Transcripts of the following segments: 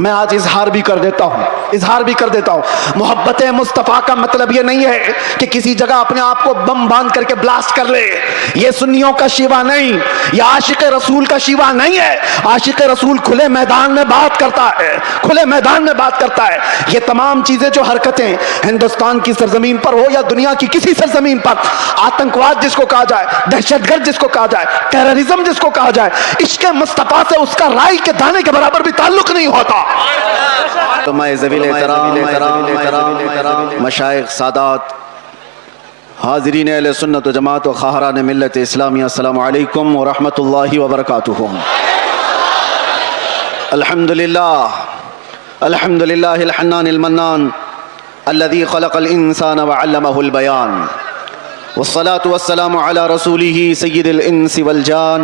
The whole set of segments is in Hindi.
मैं आज इजहार भी कर देता हूँ, मोहब्बत मुस्तफ़ा का मतलब ये नहीं है कि किसी जगह अपने आप को बम बांध करके ब्लास्ट कर ले। ये सुन्नियों का शिवा नहीं, ये आशिक रसूल का शिवा नहीं है। आशिक रसूल खुले मैदान में बात करता है, ये तमाम चीजें जो हरकतें हिंदुस्तान की सरजमीन पर हो या दुनिया की किसी सरजमीन पर, आतंकवाद जिसको कहा जाए, दहशतगर्द जिसको कहा जाए, टेररिज्म जिसको कहा जाए, इश्क मुस्तफ़ा से उसका राई के दाने के बराबर भी ताल्लुक नहीं होता। तो मैं मशाइख सादात हाज़रीन अहले सुन्नत व जमात व ख़ाहरान मिल्लत इस्लामिया, अस्सलामु अलैकुम व रहमतुल्लाहि व बरकातुहू। अल्हम्दुलिल्लाहिल हन्नानिल मन्नान अल्लज़ी ख़लक़ल इंसान व अल्लमहुल बयान, वस्सलातु वस्सलामु अला रसूलिही सय्यिदिल इंसि वल जान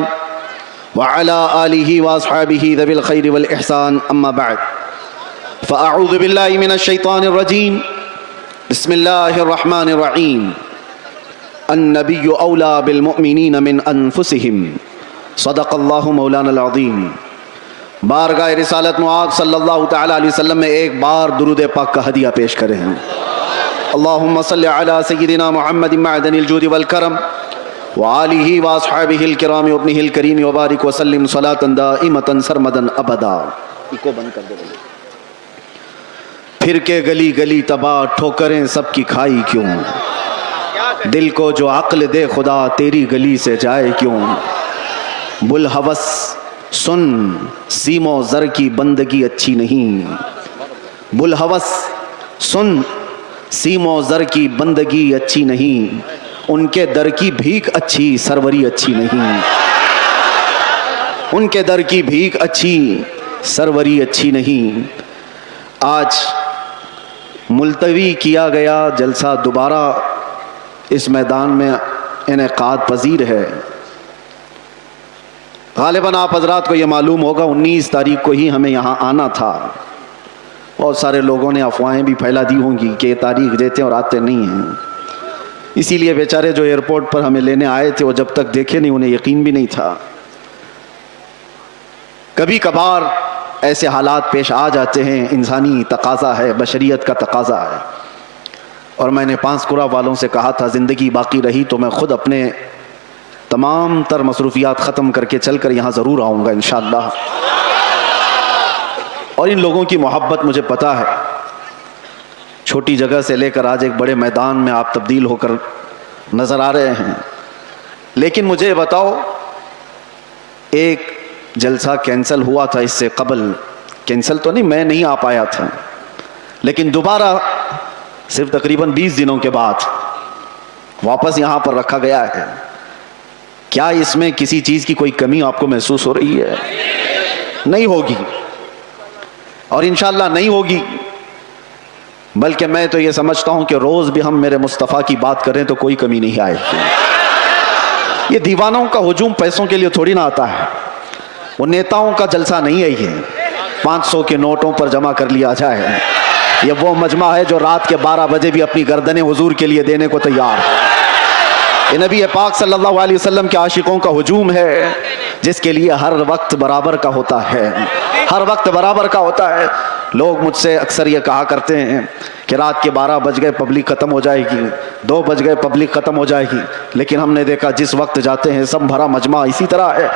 व अला आलिहि व अस्हाबिहि ज़विल खैरि वल इहसान, अम्मा बअद, फ़अऊज़ु बिल्लाहि मिनश शैतानिर रजीम, बिस्मिल्लाहिर रहमानिर रहीम। अन्नबिय्यु औला बिल मुअमिनीन मिन अनफुसिहिम, सदक़ल्लाहु मौलानल अज़ीम। बारगाह रिसालत मुआज़ सल्लल्लाहु तआला अलैहि वसल्लम में एक बार दुरूद पाक का हदिया पेश करें। अल्लाहुम्मा सल्लि अला सय्यिदिना मुहम्मदिन मअदनिल जूदि वल करम व आलिहि व अस्हाबिहिल किराम व इब्निहिल करीम व बारिक व सल्लिम सलातन दाइमतन सरमदन अबदा। इको बंद कर दो। फिर के गली गली तबाह, ठोकरें सबकी खाई क्यों, दिल को जो अक्ल दे खुदा तेरी गली से जाए क्यों। बुल हवस सुन, सीमो ज़र की बंदगी अच्छी नहीं, बुल हवस सुन, सीमो ज़र की बंदगी अच्छी नहीं, उनके दर की भीख अच्छी, सरवरी अच्छी नहीं, उनके दर की भीख अच्छी, सरवरी अच्छी नहीं। आज मुलतवी किया गया जलसा दोबारा इस मैदान में इनेकाद पजीर है। गालिबन आप हजरात को ये मालूम होगा 19 तारीख को ही हमें यहाँ आना था। बहुत सारे लोगों ने अफवाहें भी फैला दी होंगी कि ये तारीख देते हैं और आते नहीं हैं, इसीलिए बेचारे जो एयरपोर्ट पर हमें लेने आए थे वो जब तक देखे नहीं उन्हें यकीन भी नहीं था। कभी कभार ऐसे हालात पेश आ जाते हैं, इंसानी तकाज़ा है, बशरियत का तकाज़ा है। और मैंने पांसकुरा वालों से कहा था ज़िंदगी बाकी रही तो मैं ख़ुद अपने तमाम तर मसरूफियात ख़त्म करके चल कर यहाँ ज़रूर आऊँगा इंशाअल्लाह। और इन लोगों की मोहब्बत मुझे पता है, छोटी जगह से लेकर आज एक बड़े मैदान में आप तब्दील होकर नज़र आ रहे हैं। लेकिन मुझे बताओ, एक जलसा कैंसिल हुआ था इससे कबल, कैंसिल तो नहीं, मैं नहीं आ पाया था, लेकिन दोबारा सिर्फ तकरीबन 20 दिनों के बाद वापस यहाँ पर रखा गया है। क्या इसमें किसी चीज़ की कोई कमी आपको महसूस हो रही है? नहीं होगी, और इंशाअल्लाह नहीं होगी। बल्कि मैं तो ये समझता हूँ कि रोज़ भी हम मेरे मुस्तफ़ा की बात करें तो कोई कमी नहीं आएगी। ये दीवानों का हुजूम पैसों के लिए थोड़ी ना आता है, वो नेताओं का जलसा नहीं है। ये 500 के नोटों पर जमा कर लिया जाए, ये वो मजमा है जो रात के 12 बजे भी अपनी गर्दनें हुजूर के लिए देने को तैयार है। ये नबी पाक सल्लल्लाहु अलैहि वसल्लम के आशिकों का हुजूम है, जिसके लिए हर वक्त बराबर का होता है, हर वक्त बराबर का होता है। लोग मुझसे अक्सर ये कहा करते हैं कि रात के 12 बज गए पब्लिक ख़त्म हो जाएगी, 2 बज गए पब्लिक ख़त्म हो जाएगी, लेकिन हमने देखा जिस वक्त जाते हैं सब भरा मजमा इसी तरह है।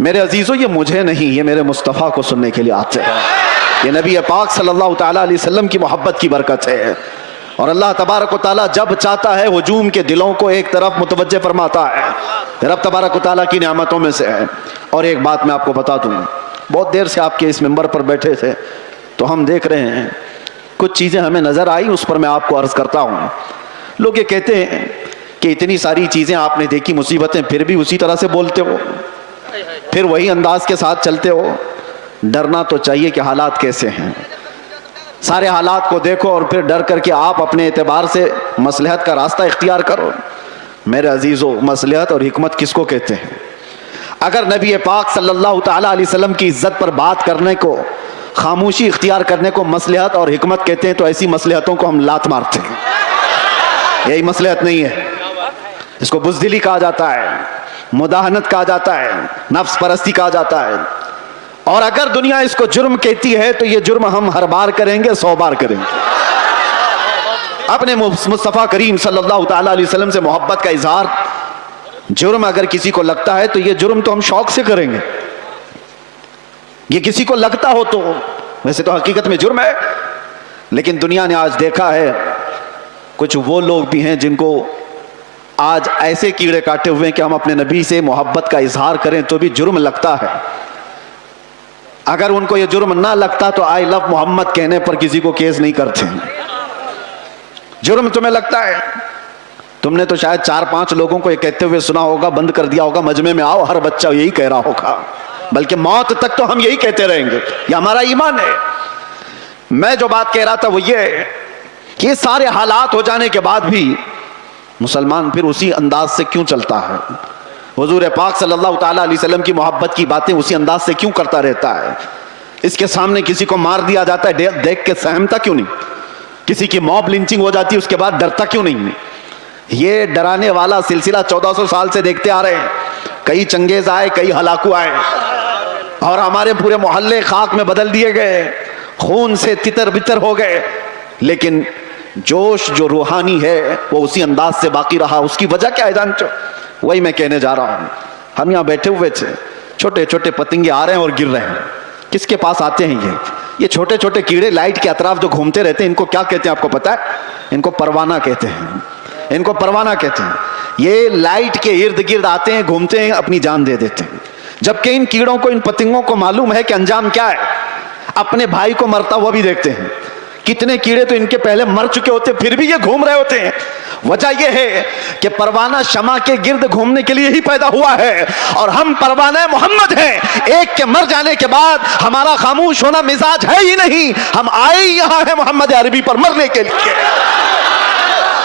मेरे अजीज़ों, ये मुझे नहीं, ये मेरे मुस्तफ़ा को सुनने के लिए आते हैं। ये नबी पाक सल्लल्लाहु ताला अलैहि वसल्लम की मोहब्बत की बरकत है। और अल्लाह तबारक व ताला जब चाहता है हुजूम के दिलों को एक तरफ मुतवज्जे फरमाता है, रब तबारक व ताला की नेमतों में से है। और एक बात मैं आपको बता दूँ, बहुत देर से आपके इस मिंबर पर बैठे थे तो हम देख रहे हैं कुछ चीज़ें हमें नज़र आई, उस पर मैं आपको अर्ज़ करता हूँ। लोग ये कहते हैं कि इतनी सारी चीज़ें आपने देखी, मुसीबतें, फिर भी उसी तरह से बोलते हो, फिर वही अंदाज के साथ चलते हो। डरना तो चाहिए कि हालात कैसे हैं, सारे हालात को देखो और फिर डर करके आप अपने एतबार से मसलहत का रास्ता इख्तियार करो। मेरे अजीज़ों, मसलहत और हिकमत किसको कहते हैं? अगर नबी पाक सल्लल्लाहु ताला अलैहि वसल्लम की इज्जत पर बात करने को, खामोशी इख्तियार करने को मसलहत और हिकमत कहते हैं, तो ऐसी मसलहतों को हम लात मारते हैं। यही मसलहत नहीं है, इसको बुज़दिली कहा जाता है, मुदाहनत कहा जाता है, नफ्स परस्ती कहा जाता है। और अगर दुनिया इसको जुर्म कहती है तो ये जुर्म हम हर बार करेंगे, 100 बार करेंगे। अपने मुस्तफ़ा करीम सल्लल्लाहु ताला अलैहि वसल्लम से मोहब्बत का इजहार जुर्म अगर किसी को लगता है तो ये जुर्म तो हम शौक से करेंगे। ये किसी को लगता हो तो वैसे तो हकीकत में जुर्म है, लेकिन दुनिया ने आज देखा है कुछ वो लोग भी हैं जिनको आज ऐसे कीड़े काटे हुए हैं कि हम अपने नबी से मोहब्बत का इजहार करें तो भी जुर्म लगता है। अगर उनको ये जुर्म ना लगता तो आई लव मोहम्मद कहने पर किसी को केस नहीं करते। जुर्म तुम्हें लगता है, तुमने तो शायद 4-5 लोगों को ये कहते हुए सुना होगा, बंद कर दिया होगा, मजमे में आओ हर बच्चा यही कह रहा होगा, बल्कि मौत तक तो हम यही कहते रहेंगे, ये हमारा ईमान है। मैं जो बात कह रहा था वो ये कि सारे हालात हो जाने के बाद भी मुसलमान फिर उसी अंदाज से क्यों चलता है? हुजूर पाक सल्लल्लाहु ताला अलैहि वसल्लम की मोहब्बत की बातें उसी अंदाज से क्यों करता रहता है? इसके सामने किसी को मार दिया जाता है, देख के सहमता क्यों नहीं? किसी की मॉब लिंचिंग हो जाती है, उसके बाद डरता क्यों नहीं? ये डराने वाला सिलसिला 1400 साल से देखते आ रहे हैं। कई चंगेज आए, कई हलाकू आए और हमारे पूरे मोहल्ले खाक में बदल दिए गए, खून से तितर बितर हो गए, लेकिन जोश जो रूहानी है वो उसी अंदाज से बाकी रहा। उसकी वजह क्या है जानते? वही मैं कहने जा रहा हूं। हम यहां बैठे हुए थे, छोटे छोटे पतंगे आ रहे हैं और गिर रहे हैं। किसके पास आते हैं ये छोटे छोटे कीड़े लाइट के अतराफ जो घूमते रहते हैं, इनको क्या कहते हैं आपको पता है? इनको परवाना कहते हैं। इनको परवाना कहते हैं। ये लाइट के इर्द गिर्द आते हैं, घूमते हैं, अपनी जान दे देते हैं। जबकि इन कीड़ों को, इन पतंगों को मालूम है कि अंजाम क्या है। अपने भाई को मरता हुआ भी देखते हैं। कितने कीड़े तो इनके पहले मर चुके होते, फिर भी ये घूम रहे होते हैं। वजह यह है कि परवाना शमा के गिर्द घूमने के लिए ही पैदा हुआ है और हम परवाना मोहम्मद हैं। एक के मर जाने के बाद हमारा खामोश होना मिजाज है ही नहीं। हम आए यहां हैं मोहम्मद अरबी पर मरने के लिए।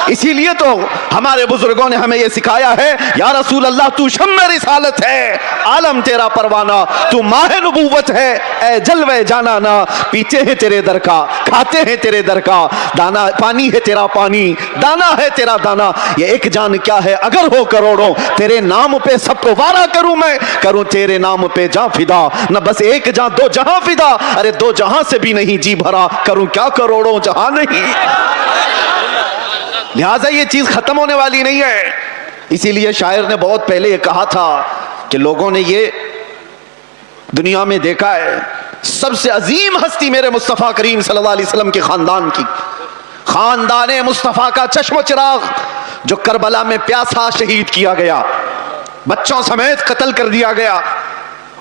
इसीलिए तो हमारे बुजुर्गों ने हमें यह सिखाया है, या रसूल अल्लाह तू शम्मे रिसालत है, आलम तेरा परवाना, तू माहे नबूवत है, ए जलवे जाना ना, पीते हैं तेरे दर का, खाते हैं तेरे दर का, दाना पानी है तेरा पानी, दाना है तेरा दाना। ये एक जान क्या है अगर हो करोड़ों, तेरे नाम पे सबको वारा करूं मैं, करूं तेरे नाम पे जा फिदा, न बस एक जान दो जहां फिदा, अरे 2 जहां से भी नहीं जी भरा, करूं क्या करोड़ों जहां नहीं। लिहाजा ये चीज खत्म होने वाली नहीं है। इसीलिए शायर ने बहुत पहले ये कहा था कि लोगों ने ये दुनिया में देखा है, सबसे अजीम हस्ती मेरे मुस्तफ़ा करीम सल्लल्लाहु अलैहि वसल्लम के खानदान की, खानदान मुस्तफ़ा का चश्म चिराग जो करबला में प्यासा शहीद किया गया, बच्चों समेत कत्ल कर दिया गया।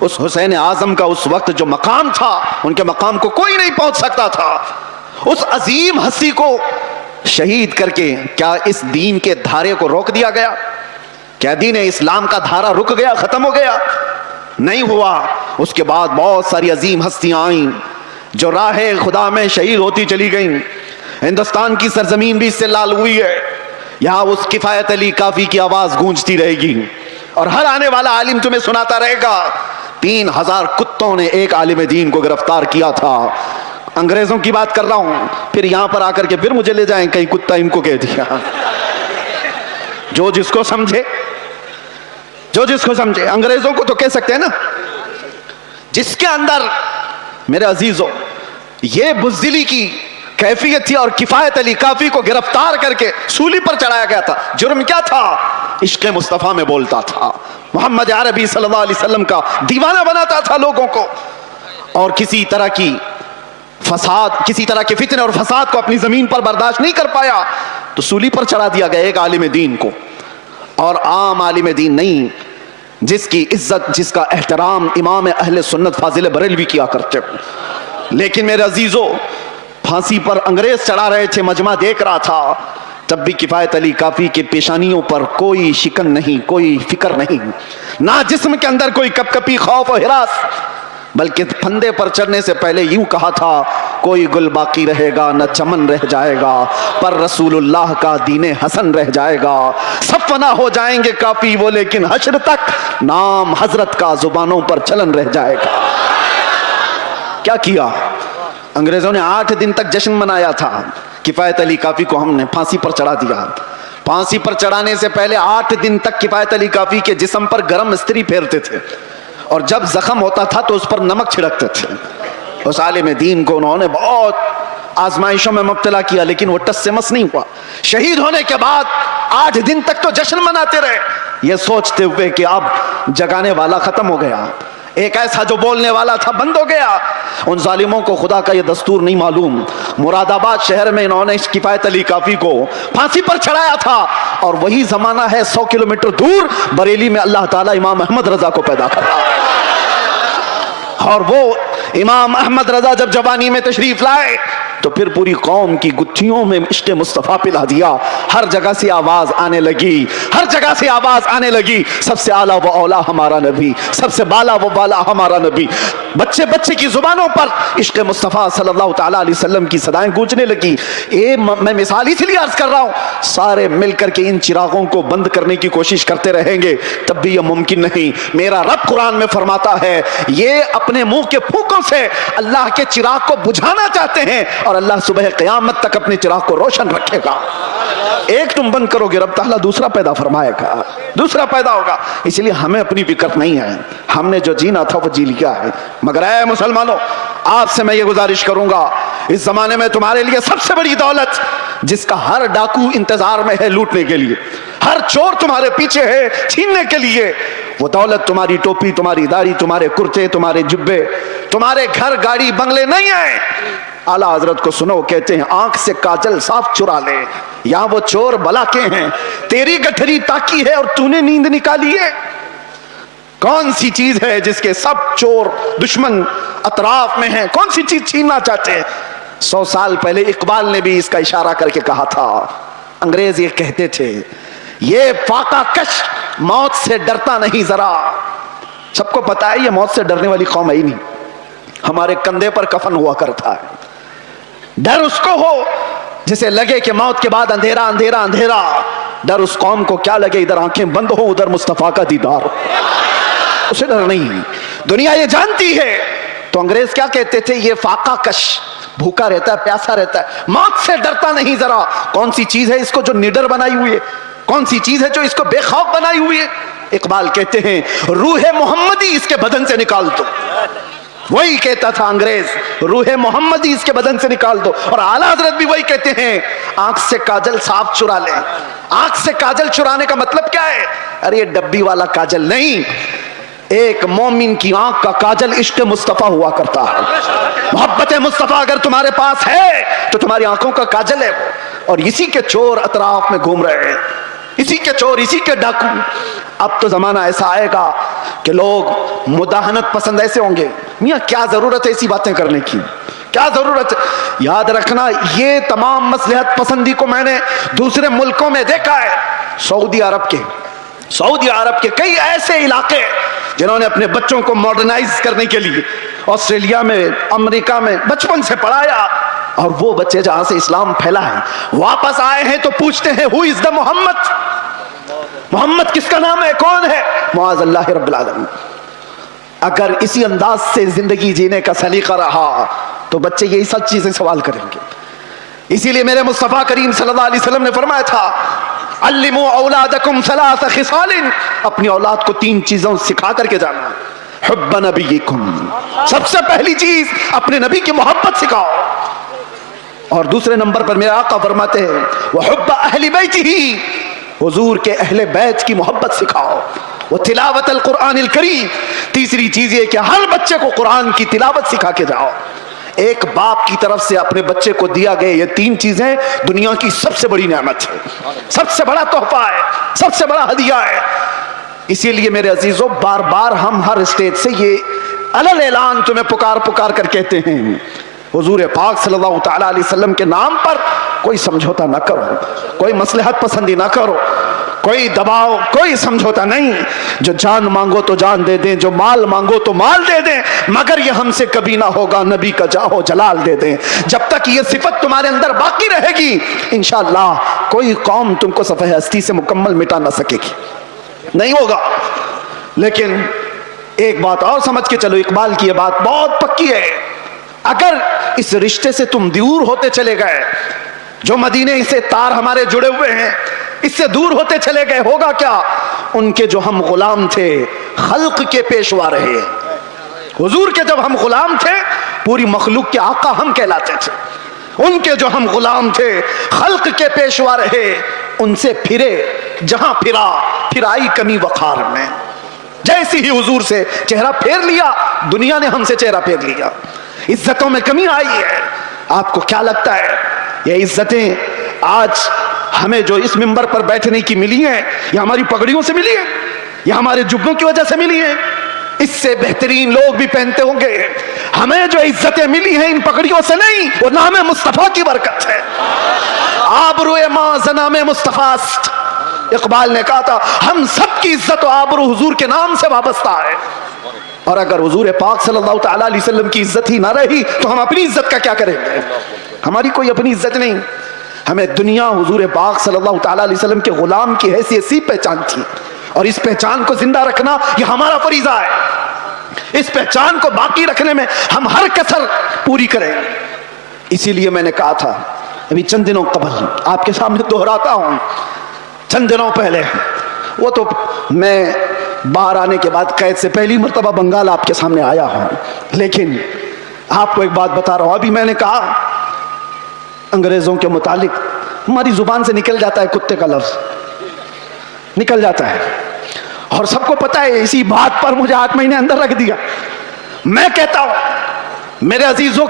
उस हुसैन आजम का उस वक्त जो मकाम था, उनके मकाम को कोई नहीं पहुंच सकता था। उस अजीम हस्ती को शहीद करके क्या इस दीन के धारे को रोक दिया गया? क्या दीन इस्लाम का धारा रुक गया, खत्म हो गया? नहीं हुआ। उसके बाद बहुत सारी अजीम हस्तियां आईं जो राहे खुदा में शहीद होती चली गईं। हिंदुस्तान की सरजमीन भी इससे लाल हुई है। यहां उस किफायत अली काफी की आवाज गूंजती रहेगी और हर आने वाला आलिम तुम्हें सुनाता रहेगा, 3000 कुत्तों ने एक आलिम दीन को गिरफ्तार किया था। अंग्रेजों की बात कर रहा हूं, फिर यहां पर आकर के फिर मुझे ले जाएं कहीं कुत्ता इनको कह दिया। जो जिसको समझे, जो जिसको समझे, अंग्रेजों को तो कह सकते हैं ना। जिसके अंदर मेरे अजीजों ये बुज़दिली की कैफियत थी और किफायत अली काफी को गिरफ्तार करके सूली पर चढ़ाया गया था। जुर्म क्या था? इश्क मुस्तफ़ा में बोलता था, मोहम्मद अरबी सल्लल्लाहु अलैहि वसल्लम का दीवाना बनाता था लोगों को, और किसी तरह की फसाद, किसी तरह के फितने और फसाद को अपनी जमीन पर बर्दाश्त नहीं कर पाया तो सूली पर चढ़ा दिया गया एक आलिम दीन को। और आम आलिम दीन नहीं, जिसकी इज्जत, जिसका एहतराम इमाम अहले सुन्नत फाजिल बरेलवी किया करते। लेकिन मेरे अजीजों, फांसी पर अंग्रेज चढ़ा रहे थे, मजमा देख रहा था, तब भी किफायत अली काफी के पेशानियों पर कोई शिकन नहीं, कोई फिक्र नहीं, ना जिस्म के अंदर कोई कपकपी, खौफ और हिरास, बल्कि फंदे पर चढ़ने से पहले यूं कहा था, कोई गुल बाकी रहेगा न चमन रह जाएगा, पर रसूलुल्लाह का दीने हसन रह जाएगा। सब फना हो जाएंगे काफी वो, लेकिन हश्र तक नाम हजरत का जुबानों पर चलन रह जाएगा। क्या किया अंग्रेजों ने? 8 दिन तक जश्न मनाया था। किफायत अली काफी को हमने फांसी पर चढ़ा दिया। फांसी पर चढ़ाने से पहले 8 दिन तक किफायत अली काफी के जिस्म पर गर्म इस्त्री फेरते थे और जब जख्म होता था तो उस पर नमक छिड़कते थे। उस आलिम दीन को उन्होंने बहुत आजमाइशों में मुब्तला किया, लेकिन वो टस से मस नहीं हुआ। शहीद होने के बाद 8 दिन तक तो जश्न मनाते रहे, ये सोचते हुए कि अब जगाने वाला खत्म हो गया, एक ऐसा जो बोलने वाला था बंद हो गया। उन जालिमों को खुदा का ये दस्तूर नहीं मालूम। मुरादाबाद शहर में इन्होंने किफायत अली काफी को फांसी पर चढ़ाया था, और वही जमाना है 100 किलोमीटर दूर बरेली में अल्लाह ताला इमाम अहमद रजा को पैदा कर रहा है। और वो इमाम अहमद रजा जब जवानी में तशरीफ लाए तो फिर पूरी कौम की गुत्थियों में इश्क़ मुस्तफ़ा पिला दिया। हर जगह से आवाज आने लगी, हर जगह से आवाज आने लगी, सबसे आला व औला हमारा नबी, सबसे बाला व बाला हमारा नबी। बच्चे बच्चे की जुबानों पर इश्क़ मुस्तफ़ा सल्लल्लाहु तआला अलैहि वसल्लम की सदाएं गूंजने लगी। मैं मिसाल इसलिए अर्ज कर रहा हूं, सारे मिलकर के इन चिरागों को बंद करने की कोशिश करते रहेंगे तब भी यह मुमकिन नहीं। मेरा रब कुरान में फरमाता है, ये अपने मुंह के फूकों से अल्लाह के चिराग को बुझाना चाहते हैं, और अल्लाह सुबह क़यामत तक अपने चिराग को रोशन रखेगा। एक तुम बंद करोगे, रब ताला दूसरा पैदा फरमाएगा, दूसरा पैदा होगा। इसलिए हमें अपनी फिक्र नहीं है, हमने जो जीना था वो जी लिया है। मगर ऐ मुसलमानों, आपसे मैं ये गुजारिश करूंगा, इस जमाने में तुम्हारे लिए सबसे बड़ी दौलत जिसका हर डाकू इंतजार में है लूटने के लिए, हर चोर तुम्हारे पीछे है छीनने के लिए, वो दौलत तुम्हारी टोपी, तुम्हारी दाढ़ी, तुम्हारे कुर्ते, तुम्हारे जुब्बे, तुम्हारे घर गाड़ी बंगले नहीं है। आला हजरत को सुनो, कहते हैं आंख से काजल साफ चुरा ले, यहां वो चोर भला के हैं, तेरी गठरी ताकी है और तूने नींद निकाली है। कौन सी चीज है जिसके सब चोर दुश्मन अतराफ में हैं, कौन सी चीज छीनना चाहते हैं? 100 साल पहले इकबाल ने भी इसका इशारा करके कहा था। अंग्रेज ये कहते थे, ये फाका कश मौत से डरता नहीं जरा। सबको पता है ये मौत से डरने वाली कौम है ही नहीं। हमारे कंधे पर कफन हुआ करता है। डर उसको हो जिसे लगे कि मौत के बाद अंधेरा अंधेरा अंधेरा। डर उस कौम को क्या लगे, इधर आंखें बंद हो उधर मुस्तफा का दीदार हो, उसे डर नहीं। दुनिया ये जानती है। तो अंग्रेज क्या कहते थे, ये फाका कश, भूखा रहता है, प्यासा रहता है, मौत से डरता नहीं जरा। कौन सी चीज है इसको जो निडर बनाई हुई है, कौन सी चीज है जो इसको बेखौफ बनाई हुई है? इकबाल कहते हैं, रूह मोहम्मदी इसके बदन से निकाल दो। वही कहता था अंग्रेज, रूह मोहम्मदी इसके बदन से निकाल दो। और आला हजरत भी वही कहते हैं, आंख से काजल साफ चुरा ले। आंख से काजल चुराने का मतलब क्या है? अरे ये डब्बी वाला काजल नहीं, एक मोमिन की आंख का काजल इश्क मुस्तफा हुआ करता है। मोहब्बत मुस्तफा अगर तुम्हारे पास है तो तुम्हारी आंखों का काजल है वो। और इसी के चोर अतराफ में घूम रहे हैं, इसी के चोर, इसी के डाकू। अब तो जमाना ऐसा आएगा कि लोग मुदाहनत पसंद ऐसे होंगे, मियां क्या जरूरत है ऐसी बातें करने की, क्या जरूरत है? याद रखना, ये तमाम मसलहत पसंदी को मैंने दूसरे मुल्कों में देखा है। सऊदी अरब के कई ऐसे इलाके जिन्होंने अपने बच्चों को मॉडर्नाइज करने के लिए ऑस्ट्रेलिया में, अमेरिका में बचपन से पढ़ाया, और वो बच्चे जहां से इस्लाम फैला है वापस आए हैं तो पूछते हैं, who is the Mohammed? Mohammed किसका नाम है, कौन है? मुआज़ अल्लाह रब्बिल आलमीन। अगर इसी अंदाज से जिंदगी जीने का सलीका रहा तो बच्चे यही सब चीजें सवाल करेंगे। इसीलिए मेरे मुस्तफा करीम सल्लल्लाहु अलैहि वसल्लम ने फरमाया था, अल्लिमू औलादकुम सलास खिसालिन, अपनी औलाद को 3 चीजों सिखा करके जाना। हुब्ब नबीकुम, सबसे पहली चीज अपने नबी की मोहब्बत सिखाओ। और दूसरे नंबर पर मेरे आका फरमाते हैं, वह हुब्ब अहली बैतिही, हुजूर के अहले बैत की मोहब्बत सिखाओ। वो तिलावत अल कुरानिल करीम, तीसरी चीज ये कि हर बच्चे को कुरान की तिलावत सिखा के जाओ। एक बाप की तरफ से अपने बच्चे को दिया गए ये 3 चीजें दुनिया की सबसे बड़ी नेमत है, सबसे बड़ा तोहफा है, सबसे बड़ा हदिया है। इसीलिए मेरे अजीजों, बार बार हम हर स्टेज से ये अलल ऐलान तुम्हें पुकार पुकार कर कहते हैं, हुजूर पाक सल्लल्लाहु तआला अलैहि वसल्लम के नाम पर कोई समझौता ना करो, कोई मसलहत पसंदी ना करो, कोई दबाव, कोई समझौता नहीं। जो जान मांगो तो जान दे दें, जो माल मांगो तो माल दे दें, मगर ये हमसे कभी ना होगा नबी का जाहो जलाल दे दें। जब तक ये सिफत तुम्हारे अंदर बाकी रहेगी, इंशाअल्लाह कोई कौम तुमको सफ़े हस्ती से मुकम्मल मिटा ना सकेगी, नहीं होगा। लेकिन एक बात और समझ के चलो, इकबाल की ये बात बहुत पक्की है, अगर इस रिश्ते से तुम दूर होते चले गए, जो मदीने से तार हमारे जुड़े हुए हैं, इससे दूर होते चले गए, होगा क्या? उनके जो हम गुलाम थे खल्क के पेशवा रहे। हुजूर के जब हम गुलाम थे पूरी मखलूक के आका हम कहलाते थे, उनके जो हम गुलाम थे खल्क के पेशवा रहे, उनसे फिरे जहां फिरा फिर आई कमी वखार में। जैसे ही हुजूर से चेहरा फेर लिया दुनिया ने हमसे चेहरा फेर लिया, इज्जतों में कमी आई है। आपको क्या लगता है ये इज्जतें आज हमें जो इस मिंबर पर बैठने की मिली हैं या हमारी पगड़ियों से मिली है या हमारे जुब्बों की वजह से मिली है? इससे बेहतरीन लोग भी पहनते होंगे। हमें जो इज्जतें मिली हैं इन पगड़ियों से नहीं, वो नाम मुस्तफा की बरकत है। आबरूए मां जनाम मुस्तफास्त, इकबाल ने कहा था हम सब की इज्जत आबरू हुजूर के नाम से वाबस्ता है। और अगर हुजूर पाक सल्लल्लाहु अलैहि वसल्लम की इज्जत ही ना रही तो हम अपनी इज्जत का क्या करेंगे? हमारी कोई अपनी इज्जत नहीं। हमें दुनिया हुजूर पाक सल्लल्लाहु अलैहि वसल्लम के गुलाम की हैसियत सी पहचान थी, और इस पहचान को जिंदा रखना ये हमारा फरीजा है। इस पहचान को बाकी रखने में हम हर कसर पूरी करेंगे। इसीलिए मैंने कहा था अभी चंद दिनों कबल, आपके सामने दोहराता हूं, चंद दिनों पहले, वो तो मैं बाहर आने के बाद कैद से पहली मर्तबा बंगाल आपके सामने आया हूं, लेकिन आपको एक बात बता रहा हूं। अभी मैंने कहा अंग्रेजों के मुतालिक हमारी जुबान से निकल जाता है कुत्ते का लफ्ज, निकल जाता है, और सबको पता है। इसी बात पर मुझे 8 महीने अंदर रख दिया। मैं कहता हूं मेरे अजीजों,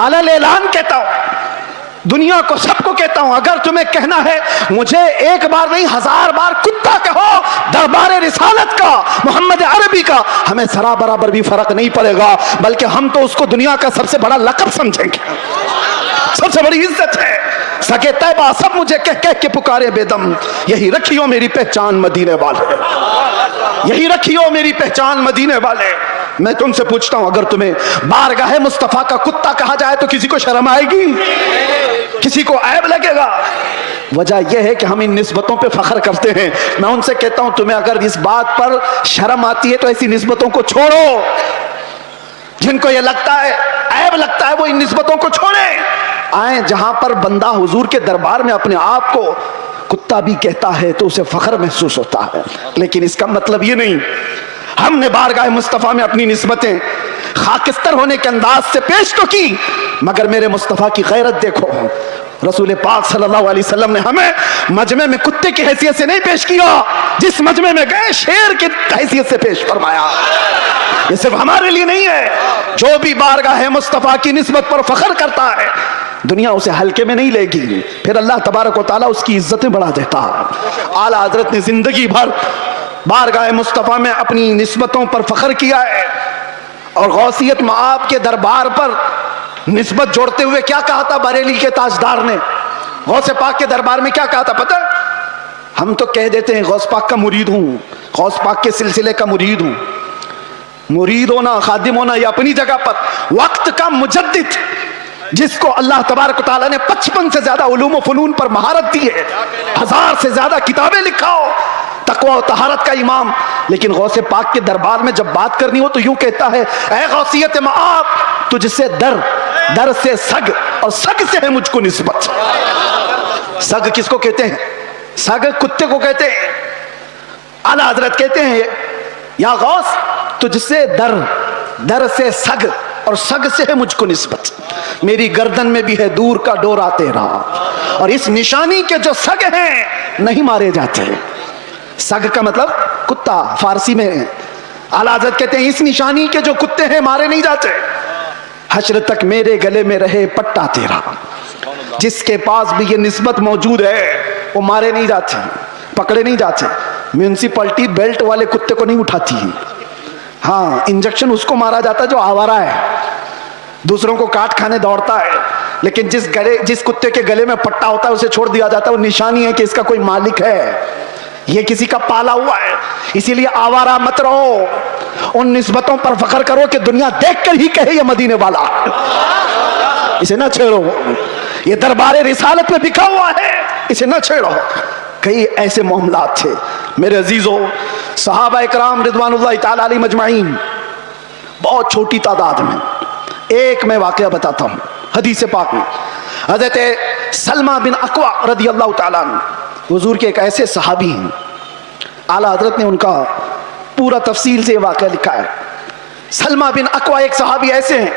अलल ऐलान कहता हूं, दुनिया को सबको कहता हूं, अगर तुम्हें कहना है मुझे एक बार नहीं 1000 बार कुत्ता कहो, दरबार रिसालत का, मोहम्मद अरबी का, हमें जरा बराबर भी फर्क नहीं पड़ेगा, बल्कि हम तो उसको दुनिया का सबसे बड़ा लक़ब समझेंगे, सबसे बड़ी इज्जत है। सके तैबा सब मुझे कह कह के पुकारे बेदम, यही रखियो मेरी पहचान मदीने वाले, यही रखियो मेरी पहचान मदीने वाले। मैं तुमसे पूछता हूं, अगर तुम्हें बारगाह मुस्तफा का कुत्ता कहा जाए तो किसी को शर्म आएगी? किसी को ऐब लगेगा? वजह यह है कि हम इन निस्बतों पे फख्र करते हैं। मैं उनसे कहता हूं तुम्हें अगर इस बात पर शर्म आती है तो ऐसी निस्बतों को छोड़ो। जिनको यह लगता है, ऐब लगता है, वो इन निस्बतों को छोड़े। आए जहां पर बंदा हुजूर के दरबार में अपने आप को कुत्ता भी कहता है तो उसे फख्र महसूस होता है, लेकिन इसका मतलब ये नहीं। हमने बारगाह मुस्तफा में अपनी निस्बतें खाकिस्तर होने के अंदाज से पेश तो की, मगर मेरे मुस्तफा की गैरत देखो। रसूल पाक सल्लल्लाहु अलैहि वसल्लम ने हमें मजमे में कुत्ते की हैसियत से नहीं पेश किया, जिस मजमे में गए शेर की हैसियत से पेश फरमाया। ये सिर्फ हमारे लिए नहीं है, जो भी बारगाह मुस्तफा की निस्बत पर फख्र करता है दुनिया उसे हल्के में नहीं लेगी, फिर अल्लाह तबारक व तआला उसकी इज्जतें बढ़ा देता है। आला हजरत ने जिंदगी भर बारगाह मुस्तफा में अपनी निस्बतों पर फख्र किया है, और गौसियत मआब के दरबार पर निस्बत जोड़ते हुए क्या कहा था बरेली के ताजदार ने? गौसे पाक के दरबार में क्या कहा था पता? हम तो कह देते हैं गौस पाक का मुरीद हूं, गौस पाक के सिलसिले का मुरीद हूं। मुरीद होना, खादिम होना, ये अपनी जगह पर। वक्त का मुजद्दिद, जिसको अल्लाह तबारक व तआला ने 55 से ज्यादा उलूम व फनून पर महारत दी है, 1000 से ज्यादा किताबें लिखा हो, तकवा और तहारत का इमाम, लेकिन गौसे पाक के दरबार में जब बात करनी हो तो यूं कहता है, ऐ गौसियत मआब, तुझसे दर, दर से सग, और सग से है मुझको निस्बत। सग किसको कहते हैं? सग कुत्ते को कहते हैं। आला हजरत कहते हैं, या गौस तुझसे दर, दर से सग, और सग से है मुझको निस्बत। मेरी गर्दन में भी है दूर का डोरा तेरा, और इस निशानी के जो सग हैं नहीं मारे जाते। सग का मतलब कुत्ता फारसी में। आला हज़रत कहते हैं इस निशानी के जो कुत्ते हैं मारे नहीं जाते। हश्र तक मेरे गले में रहे पट्टा तेरा, जिसके पास भी ये निस्बत मौजूद है वो मारे नहीं जाते, पकड़े नहीं जाते। म्यूनिसिपैलिटी बेल्ट वाले कुत्ते को नहीं उठाती है, हाँ इंजेक्शन उसको मारा जाता है जो आवारा है, दूसरों को काट खाने दौड़ता है। लेकिन जिस कुत्ते के गले में पट्टा होता है उसे छोड़ दिया जाता है, वो निशानी है कि इसका कोई मालिक है, ये किसी का पाला हुआ है। इसीलिए आवारा मत रहो, उन निस्बतों पर फख्र करो कि दुनिया देखकर ही कहे ये मदीने वाला, इसे ना छेड़ो। ये दरबार रिसालत में बिका हुआ है, इसे ना छेड़ो। कई ऐसे मामलात थे मेरे अजीजों, सहाबा इकराम रिदवानुल्लाह ताला अलैहिम अजमाइन, बहुत छोटी तादाद में। एक मैं वाकया बताता हूँ हदीस पाक में। हज़रत सलमा बिन अक्वा रदियल्लाहु ताला अन्हु हुजूर के एक ऐसे सहाबी हैं, आला हजरत ने उनका पूरा तफसील से वाक़या लिखा है। सलमा बिन अकवा एक सहाबी ऐसे हैं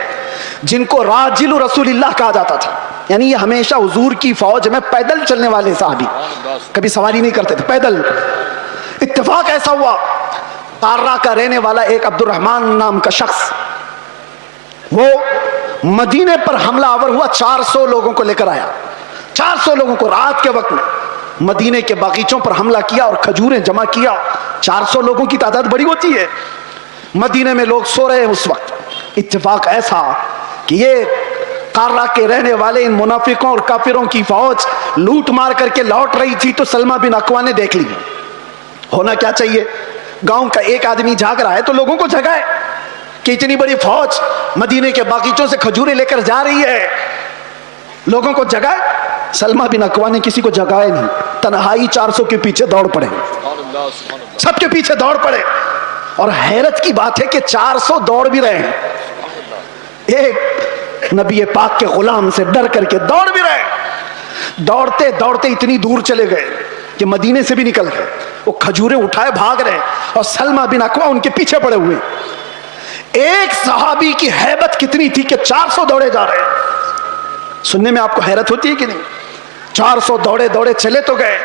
जिनको राजिलु रसूलिल्लाह कहा जाता था, यानी ये हमेशा हुजूर की फौज में पैदल चलने वाले सहाबी, कभी सवारी नहीं करते थे, पैदल। इत्तेफाक ऐसा हुआ, तार्रा का रहने वाला एक अब्दुर्रहमान नाम का शख्स, वो मदीने पर हमला आवर हुआ, 400 लोगों को लेकर आया। 400 लोगों को रात के वक्त में मदीने के बागीचों पर हमला किया और खजूरें जमा किया। 400 लोगों की तादाद बड़ी होती है। मदीने में लोग सो रहे हैं उस वक्त। इत्तेफाक ऐसा कि ये तार्रा के रहने वाले इन मुनाफिकों और काफिरों की फौज लूट मार करके लौट रही थी, तो सलमा बिन अकवा ने देख ली। होना क्या चाहिए, गांव का एक आदमी जाग रहा है तो लोगों को जगाए कि इतनी बड़ी फौज मदीने के बागीचों से खजूरें लेकर जा रही है, लोगों को जगाए। सलमा बिन अकवा ने किसी को जगाया नहीं, तन्हाई 400 के पीछे दौड़ पड़े, सबके पीछे दौड़ पड़े। और हैरत की बात है कि 400 दौड़ भी रहे हैं, एक नबी पाक के गुलाम से डर करके दौड़ भी रहे। दौड़ते दौड़ते इतनी दूर चले गए कि मदीने से भी निकल गए। वो खजूरें उठाए भाग रहे और सलमा बिन अकवा उनके पीछे पड़े हुए। एक सहाबी की हैबत कितनी थी कि 400 दौड़े जा रहे हैं। सुनने में आपको हैरत होती है कि नहीं? 400 दौड़े दौड़े चले तो गए,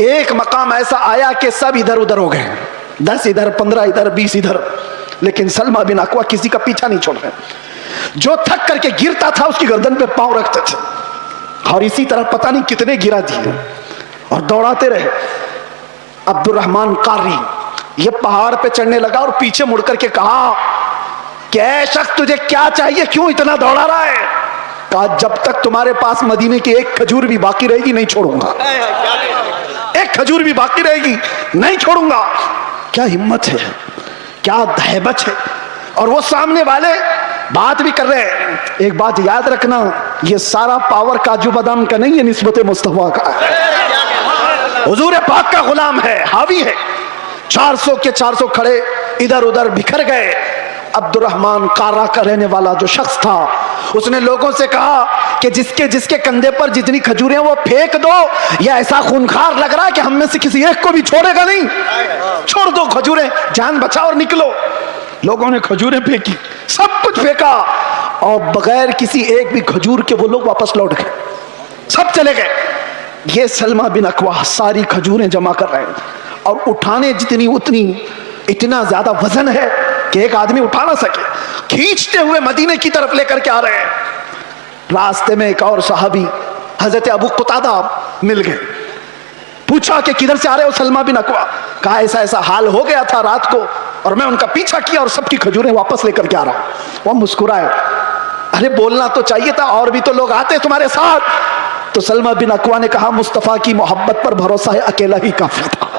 एक मकाम ऐसा आया कि सब इधर उधर हो गए, 10 इधर, 15 इधर, 20 इधर, लेकिन सलमा बिन अकवा किसी का पीछा नहीं छोड़ रहे। जो थक करके गिरता था उसकी गर्दन पे पांव रखते थे, और इसी तरह पता नहीं कितने गिरा दिए और दौड़ाते रहे। अब्दुर्रहमान कारी ये पहाड़ पे चढ़ने लगा और पीछे मुड़ करके कहा कि ऐ शख्स, तुझे क्या चाहिए, क्यों इतना दौड़ा रहा है? कहा, जब तक तुम्हारे पास मदीने की एक खजूर भी बाकी रहेगी नहीं छोड़ूंगा, एक खजूर भी बाकी रहेगी नहीं छोड़ूंगा। क्या हिम्मत है, क्या हैबत है। और वो सामने वाले बात भी कर रहे हैं। एक बात याद रखना, ये सारा पावर काजू बादाम का नहीं है, निस्बत मुस्तफा का है, हुजूर पाक का गुलाम है, हावी है। 400 के 400 खड़े इधर उधर बिखर गए। अब्दुर्रहमान कारा का रहने वाला जो शख्स था, उसने लोगों से कहा कि जिसके जिसके कंधे पर जितनी खजूरें वो फेंक दो, या ऐसा खूनखार लग रहा है कि हम में से किसी एक को भी छोड़ेगा नहीं, छोड़ दो खजूरें, जान बचाओ और निकलो। लोगों ने खजूरें फेंकी, सब कुछ फेंका, और बगैर किसी एक भी खजूर के वो लोग वापस लौट गए, सब चले गए। ये सलमा बिन अकवा सारी खजूरें जमा कर रहे हैं, और उठाने जितनी उतनी, इतना ज्यादा वजन है कि एक आदमी उठा ना सके, खींचते हुए मदीने की तरफ लेकर के आ रहे हैं। रास्ते में एक और सहाबी हजरत अबू कुतादा मिल गए। पूछा कि किधर से आ रहे हो सलमा बिन अकवा? कहा, ऐसा ऐसा हाल हो गया था रात को, और मैं उनका पीछा किया और सबकी खजूरें वापस लेकर के आ रहा हूं। वो मुस्कुराए, अरे बोलना तो चाहिए था, और भी तो लोग आते तुम्हारे साथ। तो सलमा बिन अकवा ने कहा, मुस्तफा की मोहब्बत पर भरोसा है, अकेला ही काफी था,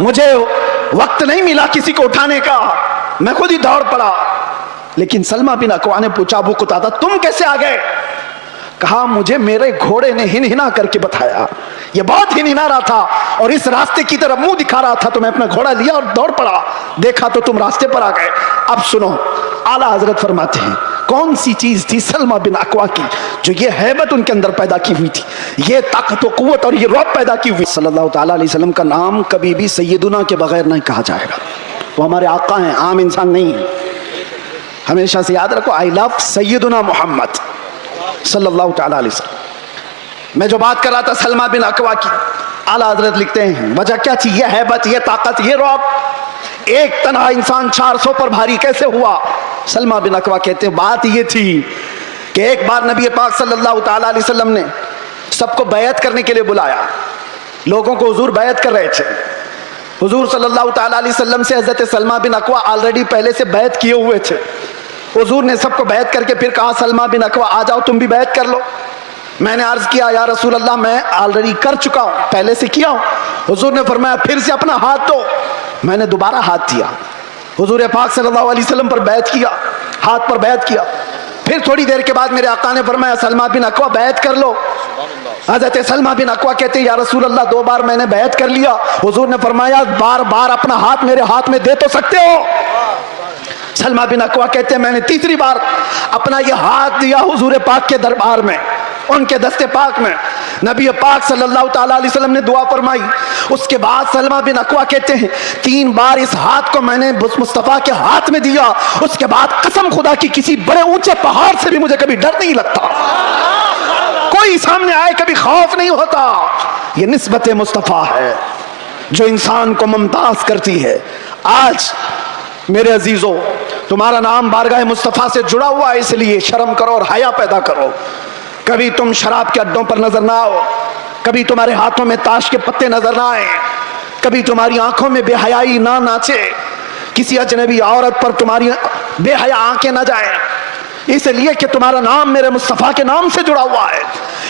मुझे वक्त नहीं मिला किसी को उठाने का, मैं खुद ही दौड़ पड़ा। लेकिन सलमा बिन अकवा ने पूछा, अबू कुतादा तुम कैसे आ गए? कहा, मुझे मेरे घोड़े ने हिनहिना करके बताया, ये बहुत हिनहिना रहा था और इस रास्ते की तरफ मुंह दिखा रहा था, तो मैं अपना घोड़ा लिया और दौड़ पड़ा, देखा तो तुम रास्ते पर आ गए। अब सुनो, आला हजरत फरमाते हैं, कौन सी चीज थी सलमा बिन अकवा की जो ये हैबत उनके अंदर पैदा की हुई थी, ये ताकत व कुव्वत और ये रौब पैदा की हुई। सल्लल्लाहु ताला अलैहि वसल्लम का नाम कभी भी सैयदुना के बगैर नहीं कहा जाएगा, वो हमारे आका हैं, आम इंसान नहीं है। हमेशा से याद रखो, आई लव सैयदुना मोहम्मद सल्लल्लाहु ताला अलैहि वसल्लम। मैं जो बात कर रहा था सलमा बिन अकवा की, आला हजरत लिखते हैं वजह क्या थी, ये हैबत, ये ताकत, ये रौब। एक तन्हा इंसान 400 पर भारी कैसे हुआ? सलमा बिन अकवा कहते हैं बात ये थी कि एक बार नबी पाक सल्लल्लाहु ताला अलैहि वसल्लम ने सबको बैत करने के लिए बुलाया, लोगों को हुजूर बैत कर रहे थे। हुजूर सल्लल्लाहु ताला अलैहि वसल्लम से हजरत सलमा बिन अकवा ऑलरेडी पहले से बैत किए हुए थे। हुजूर ने सबको बैत करके फिर कहा, सलमा बिन अकवा आ जाओ तुम भी बैत कर लो। मैंने अर्ज किया, या रसूल अल्लाह मैं ऑलरेडी कर चुका हूं, पहले से किया हूं। हुजूर ने फरमाया फिर से अपना हाथ दो। मैंने दोबारा हाथ दिया, हुजूर पाक सल्लल्लाहु अलैहि वसल्लम पर बैत किया, हाथ पर बैत किया। फिर थोड़ी देर के बाद मेरे आका ने फरमाया, सलमा बिन अकवा बैत कर लो। हजरत सलमा बिन अकवा कहते हैं, या रसूल अल्लाह 2 बार मैंने बैत कर लिया। हुजूर ने फरमाया, बार बार अपना हाथ मेरे हाथ में दे तो सकते हो? सलमा बिन अकवा कहते हैं, मैंने 3री बार अपना यह हाथ दिया हुजूर पाक के दरबार में, उनके दस्ते पाक में। नबी पाक सल्लल्लाहु ताला अलैहि वसल्लम ने दुआ फरमाई। उसके बाद सलमा बिन अकवा कहते हैं 3 बार इस हाथ को मैंने मुस्तफा के हाथ में दिया, उसके बाद कसम खुदा की किसी बड़े ऊंचे पहाड़ से भी मुझे कभी डर नहीं लगता, कोई सामने आए कभी खौफ नहीं होता। यह निस्बत मुस्तफा है जो इंसान को मुमताज करती है। आज मेरे अजीजों, तुम्हारा नाम बारगाह मुस्तफा से जुड़ा हुआ है, इसलिए शर्म करो और हया पैदा करो। कभी तुम शराब के अड्डों पर नजर ना आओ, कभी तुम्हारे हाथों में ताश के पत्ते नजर ना आए, कभी तुम्हारी आंखों में बेहयाई ना नाचे, किसी अजनबी औरत पर तुम्हारी बेहया आंखें ना जाए, इसलिए कि तुम्हारा नाम मेरे मुस्तफा के नाम से जुड़ा हुआ है।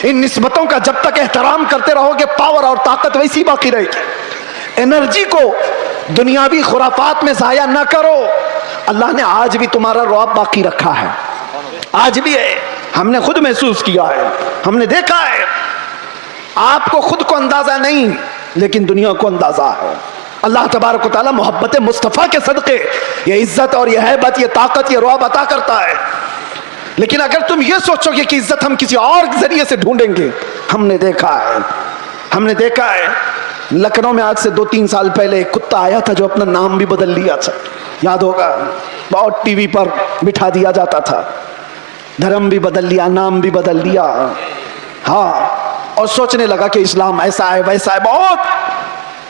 इन निस्बतों का जब तक एहतराम करते रहोगे, पावर और ताकत वैसी बाकी रहेगी। एनर्जी को दुनियावी खुराफात में जाया ना करो। अल्लाह ने आज भी तुम्हारा रौब बाकी रखा है, आज भी है, हमने खुद महसूस किया है, हमने देखा है। आपको खुद को अंदाजा नहीं, लेकिन दुनिया को अंदाजा है। अल्लाह तबारक व तआला मोहब्बत मुस्तफ़ा के सदक़े ये इज्जत और ये हैबत, ये ताकत, ये रौब अता करता है। लेकिन अगर तुम ये सोचोगे कि इज्जत हम किसी और जरिए से ढूंढेंगे, हमने देखा है लखनऊ में आज से 2-3 साल पहले एक कुत्ता आया था जो अपना नाम भी बदल लिया था, याद होगा, बहुत टीवी पर बिठा दिया जाता था, धर्म भी बदल लिया, नाम भी बदल लिया, हाँ, और सोचने लगा कि इस्लाम ऐसा है वैसा है,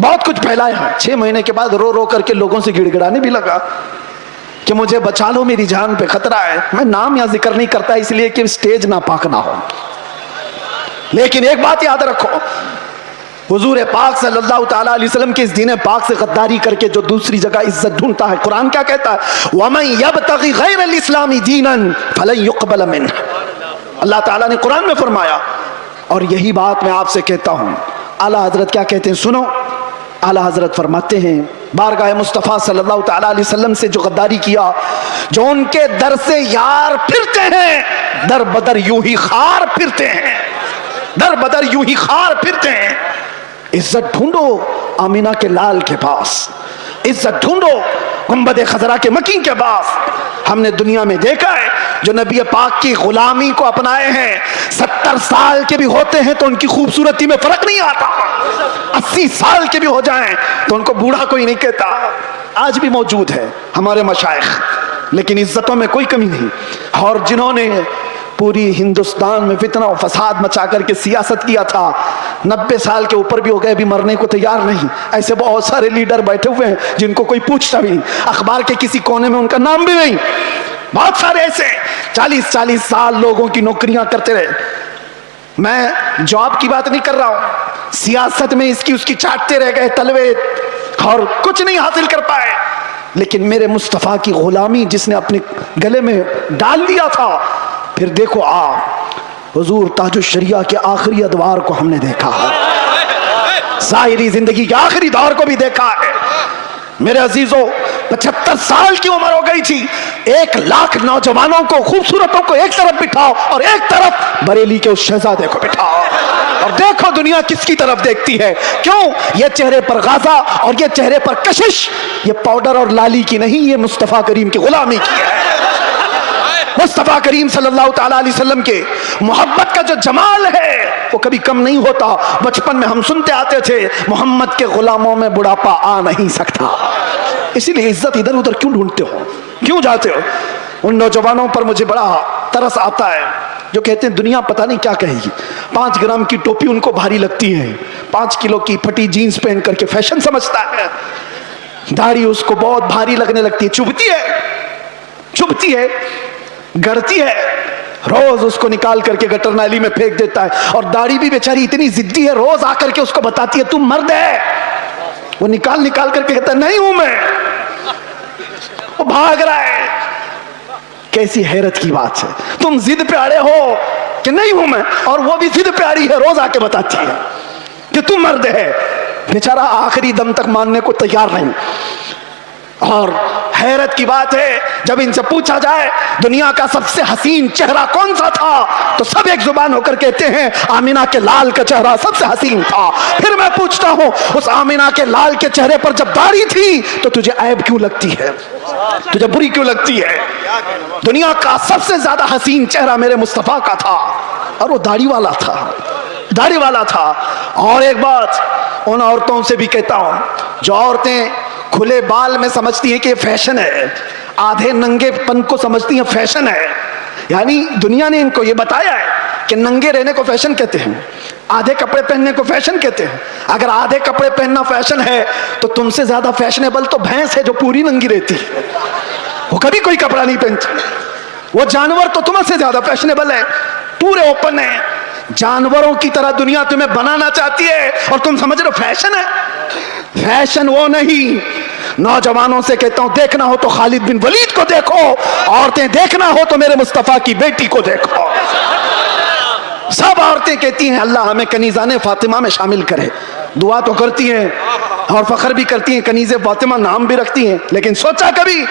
बहुत कुछ फैलाया। 6 महीने के बाद रो रो करके लोगों से गिड़गिड़ाने भी लगा कि मुझे बचा लो, मेरी जान पे खतरा है। मैं नाम या जिक्र नहीं करता इसलिए कि स्टेज ना पाक ना हो, लेकिन एक बात याद रखो, हुजूर पाक सल्लल्लाहु ताला अलैहि वसल्लम के इस दीन पाक से गद्दारी करके जो दूसरी जगह इज्जत ढूंढता है, कुरान क्या कहता है, वमन यब्तगी गैरल इस्लामी दीनन फलन युक़बल मिन्हु। अल्लाह ताला ने कुरान में फरमाया, और यही बात मैं आपसे कहता हूं। आला हजरत क्या कहते हैं, सुनो। आला हजरत फरमाते हैं, बारगाह मुस्तफ़ा सल्लल्लाहु ताला अलैहि वसल्लम से जो गद्दारी किया, जो उनके दर से यार फिरते हैं, दर बदर यूं ही खार फिरते हैं, दर बदर यूं ही खार फिरते हैं। इज्जत ढूंढो आमीना के लाल के पास, इज्जत ढूंढो गुंबद खजरा के मकीन के पास। हमने दुनिया में देखा है जो नबी पाक की गुलामी को अपनाए हैं, 70 साल के भी होते हैं तो उनकी खूबसूरती में फर्क नहीं आता, 80 साल के भी हो जाएं तो उनको बूढ़ा कोई नहीं कहता। आज भी मौजूद है हमारे मशाइख, लेकिन इज्जतों में कोई कमी नहीं। और जिन्होंने पूरी हिंदुस्तान में फितना और फसाद मचा करके सियासत किया था, 90 साल के ऊपर भी हो गए, भी मरने को तैयार नहीं। ऐसे बहुत सारे लीडर बैठे हुए हैं जिनको कोई पूछता भी नहीं, अखबार के किसी कोने में उनका नाम भी नहीं। बहुत सारे ऐसे 40-40 साल लोगों की नौकरियां करते रहे। मैं जॉब की बात नहीं कर रहा हूं, सियासत में इसकी उसकी चाटते रह गए तलवे और कुछ नहीं हासिल कर पाए। लेकिन मेरे मुस्तफ़ा की गुलामी जिसने अपने गले में डाल लिया था, फिर देखो हुजूर ताजुश शरिया के आखिरी अदवार को हमने देखा है, ज़ाहिरी जिंदगी के आखिरी दौर को भी देखा है। मेरे अजीजों, 75 साल की उम्र हो गई थी, 1 लाख नौजवानों को, खूबसूरतों को एक तरफ बिठाओ और एक तरफ बरेली के उस शहजादे को बिठाओ, और देखो दुनिया किसकी तरफ देखती है। क्यों? ये चेहरे पर गाजा और ये चेहरे पर कशिश, ये पाउडर और लाली की नहीं, ये मुस्तफ़ा करीम की गुलामी की है। मुस्तफ़ा करीम सल्लल्लाहु ताला अलैहि वसल्लम के मोहब्बत का जो जमाल है वो कभी कम नहीं होता। बचपन में हम सुनते आते थे, मोहम्मद के गुलामों में बुढ़ापा आ नहीं सकता। इसीलिए इज्जत इधर उधर क्यों ढूंढते हो, क्यों जाते हो? उन नौजवानों पर मुझे बड़ा तरस आता है जो कहते हैं दुनिया पता नहीं क्या कहेगी। 5 ग्राम की टोपी उनको भारी लगती है, 5 किलो की फटी जीन्स पहन करके फैशन समझता है, दाढ़ी उसको बहुत भारी लगने लगती है, चुभती है, गड़ती है, रोज उसको निकाल करके गटर नाली में फेंक देता है। और दाढ़ी भी बेचारी इतनी जिद्दी है, रोज आकर के उसको बताती है तुम मर्द है, वो निकाल करके कहता है नहीं हूं मैं, वो भाग रहा है। कैसी हैरत की बात है, तुम जिद पे अड़े हो कि नहीं हूं मैं, और वो भी जिद पे अड़ी है, रोज आके बताती है कि तुम मर्द है। बेचारा आखिरी दम तक मानने को तैयार नहीं। और हैरत की बात है, जब इनसे पूछा जाए दुनिया का सबसे हसीन चेहरा कौन सा था, तो सब एक जुबान होकर कहते हैं आमिना के लाल का चेहरा सबसे हसीन था। फिर मैं पूछता हूं, उस आमिना के लाल के चेहरे पर जब दाढ़ी थी तो तुझे ऐब क्यों लगती है, तुझे बुरी क्यों लगती है? दुनिया का सबसे ज्यादा हसीन चेहरा मेरे मुस्तफा का था, और वो दाढ़ी वाला था। दाढ़ी वाला था। और एक बात उन औरतों से भी कहता हूं जो औरतें खुले बाल में समझती हैं कि ये फैशन है, आधे नंगेपन को समझती हैं फैशन है, यानी दुनिया ने इनको ये बताया है कि नंगे रहने को फैशन कहते हैं, आधे कपड़े पहनने को फैशन कहते हैं। अगर आधे कपड़े पहनना फैशन है तो तुमसे ज्यादा फैशनेबल तो भैंस है जो पूरी नंगी रहती है, वो कभी कोई कपड़ा नहीं पहनती। वो जानवर तो तुमसे ज्यादा फैशनेबल है, पूरे ओपन है। जानवरों की तरह दुनिया तुम्हें बनाना चाहती है और तुम समझ रहे हो फैशन है। फैशन वो नहीं। नौजवानों से कहता हूं देखना हो तो खालिद बिन वलीद को देखो, औरतें देखना हो तो मेरे मुस्तफा की बेटी को देखो। सब औरतें कहती हैं अल्लाह हमें कनीज़ाने फातिमा में शामिल करे, दुआ तो करती हैं और फख्र भी करती हैं, कनीज़े फातिमा नाम भी रखती हैं। लेकिन सोचा कभी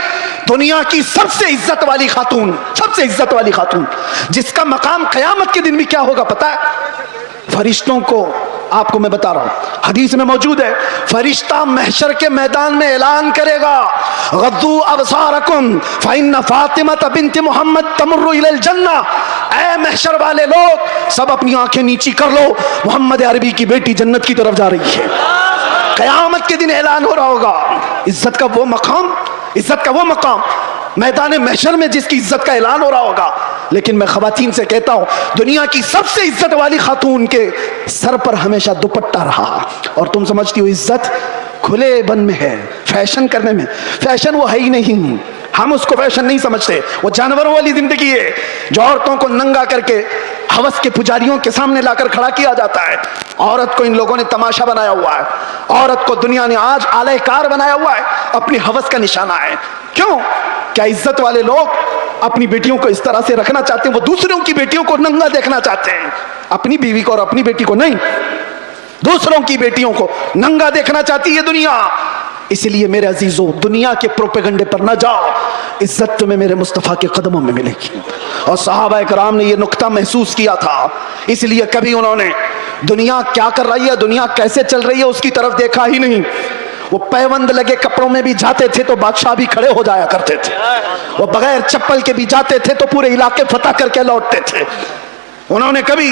दुनिया की सबसे इज्जत वाली खातून, सबसे इज्जत वाली खातून जिसका मकाम क़यामत के दिन भी क्या होगा पता है? फरिश्तों को, आपको मैं बता रहा हूं, हदीस में मौजूद है, फरिश्ता महशर के मैदान में ऐलान करेगा गद्दू अबसारकुम फइन्न फातिमा बिन्त मुहम्मद तमुर्रु इलल जन्ना। ऐ महशर वाले लोग सब अपनी आंखें नीची कर लो, मोहम्मद अरबी की बेटी जन्नत की तरफ जा रही है। कयामत के दिन ऐलान हो रहा होगा। इज्जत का वो मकाम, इज्जत का वो मकाम मैदान महशर में जिसकी इज्जत का ऐलान हो रहा होगा। लेकिन मैं खवातीन से कहता हूं दुनिया की सबसे इज्जत वाली खातून के सर पर हमेशा दुपट्टा रहा, और तुम समझती हो इज्जत खुले बन में है, फैशन करने में। फैशन वो है ही नहीं, हम उसको फैशन नहीं समझते। वो जानवरों वाली जिंदगी है जो औरतों को नंगा करके हवस के पुजारियों के सामने लाकर खड़ा किया जाता है। औरत को इन लोगों ने तमाशा बनाया हुआ है, औरत को दुनिया ने आज आलयकार बनाया हुआ है, अपनी हवस का निशाना है। क्यों? क्या इज्जत वाले लोग अपनी बेटियों को इस तरह से रखना चाहते हैं? वो दूसरों की बेटियों को नंगा देखना चाहते हैं, अपनी बीवी को और अपनी बेटी को नहीं, दूसरों की बेटियों को नंगा देखना चाहती है दुनिया। इसलिए मेरे अजीजों दुनिया के प्रोपेगंडे पर न जाओ, इज्जत तुम्हें मेरे मुस्तफा के कदमों में मिलेगी। और सहाबा कराम ने यह नुक्ता महसूस किया था, इसलिए कभी उन्होंने दुनिया क्या कर रही है, दुनिया कैसे चल रही है उसकी तरफ देखा ही नहीं। वो पैबंद लगे कपड़ों में भी जाते थे तो बादशाह भी खड़े हो जाया करते थे, वो बगैर चप्पल के भी जाते थे तो पूरे इलाके फतह करके लौटते थे। उन्होंने कभी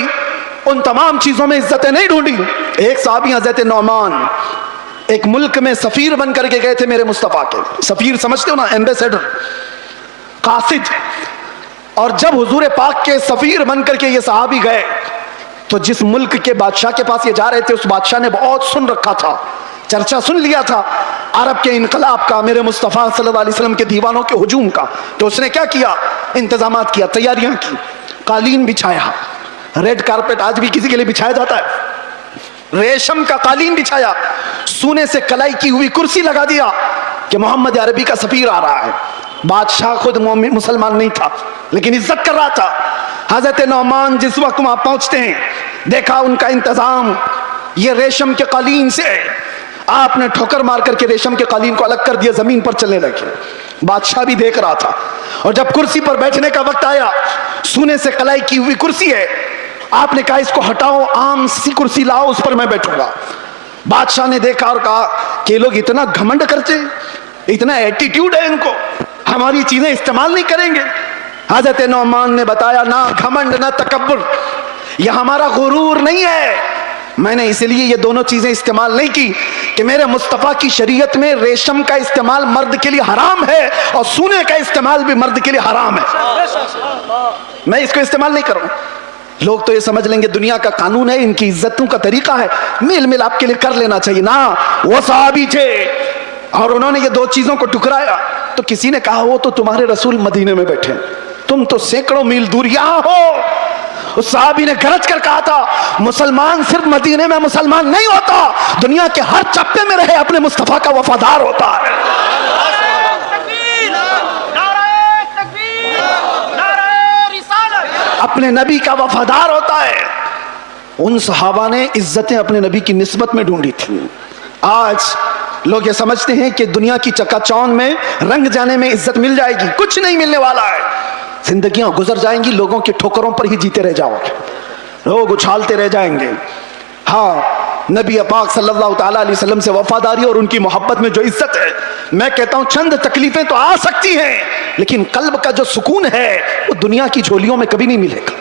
उन तमाम चीजों में इज्जतें नहीं ढूंढी। एक साहबी हज़रत नौमान एक मुल्क में सफीर बन करके गए थे मेरे मुस्तफा के। सफीर समझते हो ना, एम्बेसडर, कासिद। और जब हुजूर पाक के सफीर बन करके ये सहाबी गए तो जिस मुल्क के बादशाह के पास ये जा रहे थे उस बादशाह ने बहुत सुन रखा था, चर्चा सुन लिया था अरब के इनकलाब का, मेरे मुस्तफ़ा सल्लल्लाहु अलैहि वसल्लम के दीवानों के हुजूम का। तो उसने क्या किया, इंतजामात किया, तैयारियां की, कालीन बिछाया, रेड कारपेट आज भी किसी के लिए बिछाया जाता है, रेशम का कालीन बिछाया, सोने से कलाई की हुई कुर्सी लगा दिया कि मोहम्मद अरबी का सफीर आ रहा है। बादशाह खुद मुसलमान नहीं था लेकिन इज्जत कर रहा था। हजरत नौमान जिस वक्त वहां पहुंचते हैं, देखा उनका इंतजाम ये रेशम के कालीन से, आपने ठोकर मार करके रेशम के कालीन को अलग कर दिया, जमीन पर चलने लगे। बादशाह भी देख रहा था, और जब कुर्सी पर बैठने का वक्त आया, सोने से कलाई की हुई कुर्सी है, आपने कहा इसको हटाओ, आम सी कुर्सी लाओ, उस पर मैं बैठूंगा। बादशाह ने देखा और कहा कि लोग इतना घमंड करते, इतना एटीट्यूड है इनको, हमारी चीजें इस्तेमाल नहीं करेंगे। हजरत नौमान ने बताया ना घमंड ना तकब्बुर, यह हमारा गुरूर नहीं है, मैंने इसलिए ये दोनों चीजें इस्तेमाल नहीं की कि मेरे मुस्तफ़ा की शरीयत में रेशम का इस्तेमाल मर्द के लिए हराम है और सोने का इस्तेमाल भी मर्द के लिए हराम है, मैं इसको इस्तेमाल नहीं करूं। लोग तो ये समझ लेंगे दुनिया का कानून है, इनकी इज्जतों का तरीका है, मेल मिलाप के लिए कर लेना चाहिए ना। वो सहाबी थे और उन्होंने ये दो चीजों को टुकराया। तो किसी ने कहा वो तो तुम्हारे रसूल मदीने में बैठे, तुम तो सैकड़ों मील दूर यहां हो। उस सहाबी ने गरज कर कहा था मुसलमान सिर्फ मदीने में मुसलमान नहीं होता, दुनिया के हर चप्पे में रहे अपने मुस्तफा का वफादार होता है। अपने नबी का वफादार होता है। उन सहाबा ने इज्जतें अपने नबी की निस्बत में ढूंढी थी। आज लोग ये समझते हैं कि दुनिया की चकाचौंध में रंग जाने में इज्जत मिल जाएगी, कुछ नहीं मिलने वाला है। जिंदगियां गुजर जाएंगी, लोगों की ठोकरों पर ही जीते रह जाओगे, लोग उछालते रह जाएंगे। हाँ, नबी पाक सल्लल्लाहु ताला अलैहि वसल्लम से वफादारी और उनकी मोहब्बत में जो इज्जत है, मैं कहता हूं चंद तकलीफें तो आ सकती हैं लेकिन कल्ब का जो सुकून है वो दुनिया की झोलियों में कभी नहीं मिलेगा।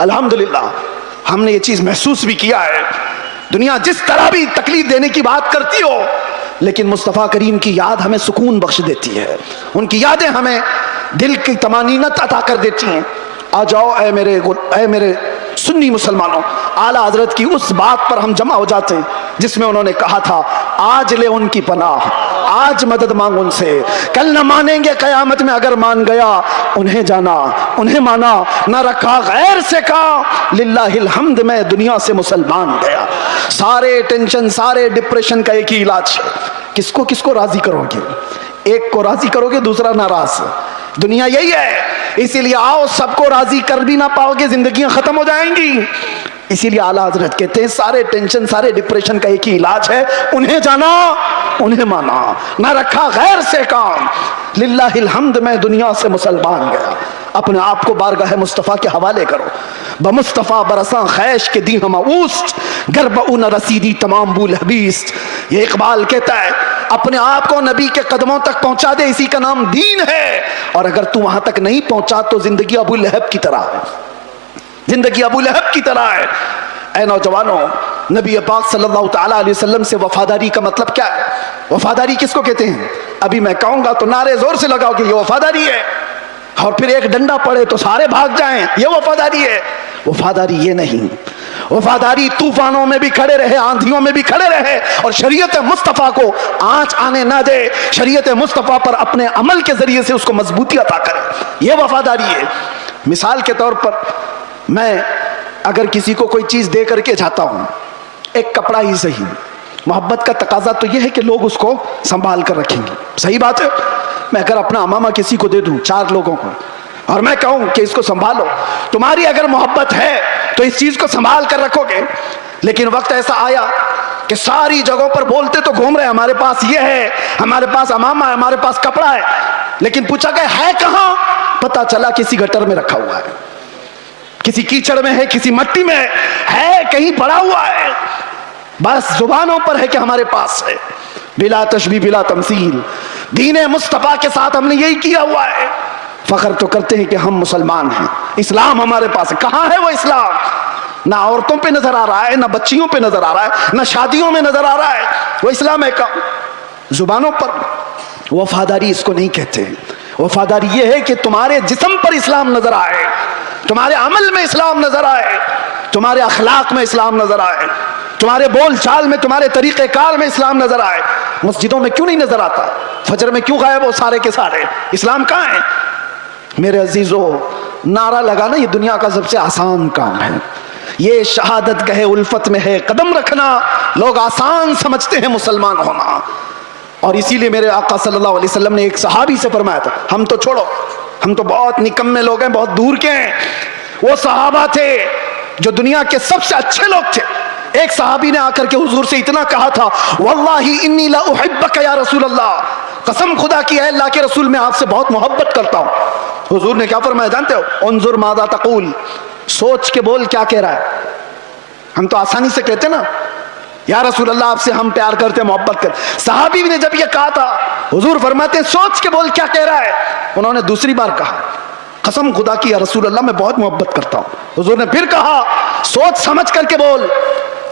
अल्हम्दुलिल्लाह हमने ये चीज महसूस भी किया है। दुनिया जिस तरह भी तकलीफ देने की बात करती हो, लेकिन मुस्तफ़ा करीम की याद हमें सुकून बख्श देती है, उनकी यादें हमें दिल की तमानीनत अता कर देती हैं। आ जाओ ऐ मेरे सुन्नी मुसलमानों, आला हजरत की उस बात पर हम जमा हो जाते हैं जिसमें उन्होंने कहा था, आज ले उनकी पनाह, आज मदद मांग उनसे, कल न मानेंगे कयामत में अगर मान गया, उन्हें जाना उन्हें माना, न रखा गैर से कहा, लिल्लाहिल हम्द में दुनिया से मुसलमान गया। सारे टेंशन, सारे डिप्रेशन का एक ही इलाज है, किसको किसको राजी करोगे? एक को राजी करोगे, दूसरा नाराज। दुनिया यही है, इसीलिए आओ, सबको राजी कर भी ना पाओगे, जिंदगियां खत्म हो जाएंगी। इसीलिए आला हजरत कहते हैं, सारे टेंशन, सारे डिप्रेशन का एक ही इलाज है, उन्हें जाना उन्हें माना, ना रखा गैर से काम, लिल्लाहिल हम्द में दुनिया से मुसलमान गया। अपने आप को बारगाह मुस्तफ़ा के हवाले करो। बमुस्तफ़ा बरसा खैश के दी हम ऊस्ट, गर्ब उन रसीदी तमाम बुल हबीस। ये इकबाल कहता है, अपने आप को नबी के कदमों तक पहुंचा दे, इसी का नाम दीन है। और अगर तू वहां तक नहीं पहुंचा तो जिंदगी अबू लहब की तरह है, जिंदगी अबू लहब की तरह है। ऐ नौजवानों, नबी पाक सल्लल्लाहु तआला अलैहि वसल्लम से वफादारी का मतलब क्या है? वफादारी किसको कहते हैं? अभी मैं कहूंगा तो नारे जोर से लगाओगे, ये वफादारी है। और फिर एक डंडा पड़े तो सारे भाग जाएं, ये वफादारी है। वफादारी ये नहीं, वफादारी तूफानों में भी खड़े रहे, आंधियों में भी खड़े रहे, और शरीयत मुस्तफ़ा को आंच आने ना दे, शरीयत मुस्तफ़ा पर अपने अमल के जरिए से उसको मजबूती अता करे, ये वफादारी है। मिसाल के तौर पर, मैं अगर किसी को कोई चीज दे करके जाता हूं, एक कपड़ा ही सही, मोहब्बत का तकाजा तो यह है कि लोग उसको संभाल कर रखेंगे, सही बात है। मैं अगर अपना अमामा किसी को दे दूं, 4 लोगों को, और मैं कहूं कि इसको संभालो, तुम्हारी अगर मोहब्बत है तो इस चीज को संभाल कर रखोगे। लेकिन वक्त ऐसा आया कि सारी जगहों पर बोलते तो घूम रहे, हमारे पास ये है, हमारे पास अमामा है, हमारे पास कपड़ा है, लेकिन पूछा गया है कहां? पता चला किसी गटर में रखा हुआ है, किसी कीचड़ में है, किसी मट्टी में है, कहीं पड़ा हुआ है। बस जुबानों पर है कि हमारे पास है, बिला तशबीह बिला तमसील। दीन मुस्तफ़ा के साथ हमने यही किया हुआ है। फख्र तो करते हैं कि हम मुसलमान हैं, इस्लाम हमारे पास है। कहां है वो इस्लाम? ना औरतों पे नजर आ रहा है, ना बच्चियों पे नजर आ रहा है, ना शादियों में नजर आ रहा है। वो इस्लाम है कहां? जुबानों पर। वफादारी इसको नहीं कहते। वफादारी ये है कि तुम्हारे जिस्म पर इस्लाम नजर आए, तुम्हारे अमल में इस्लाम नजर आए, तुम्हारे अखलाक में इस्लाम नजर आए, तुम्हारे बोल चाल में, तुम्हारे तरीके कार में इस्लाम नजर आए। मस्जिदों में क्यों नहीं नजर आता? फजर में क्यों गायब वो सारे के सारे? इस्लाम कहां है? मेरे अजीजों, नारा लगाना ये दुनिया का सबसे आसान काम है। ये शहादत गहे उल्फत में है कदम रखना, लोग आसान समझते हैं मुसलमान होना। और इसीलिए मेरे आका सल्लल्लाहु अलैहि वसल्लम ने एक सहाबी से फरमाया था, हम तो छोड़ो, हम तो बहुत निकम्मे लोग हैं, बहुत दूर के हैं। वो सहाबा थे जो दुनिया के सबसे अच्छे लोग थे। एक सहाबी ने आकर के हुजूर से इतना कहा था, वल्लाही इन्नी ला उहिब्बका या रसूल अल्लाह, कसम खुदा की है अल्लाह के रसूल, मैं आपसे बहुत मोहब्बत करता हूं। हुजूर ने क्या फरमाया जानते हो? उन्जुर मादा तकूल, सोच के बोल क्या कह रहा है। हम तो आसानी से कहते ना, या रसूल अल्लाह आपसे हम प्यार करते, मोहब्बत करते। सहाबी ने जब ये कहा था, हुजूर फरमाते हैं सोच के बोल क्या कह रहा है। उन्होंने दूसरी बार कहा, कसम खुदा की या रसूल अल्लाह मैं बहुत मोहब्बत करता हूं। हुजूर ने फिर कहा, सोच समझ करके बोल।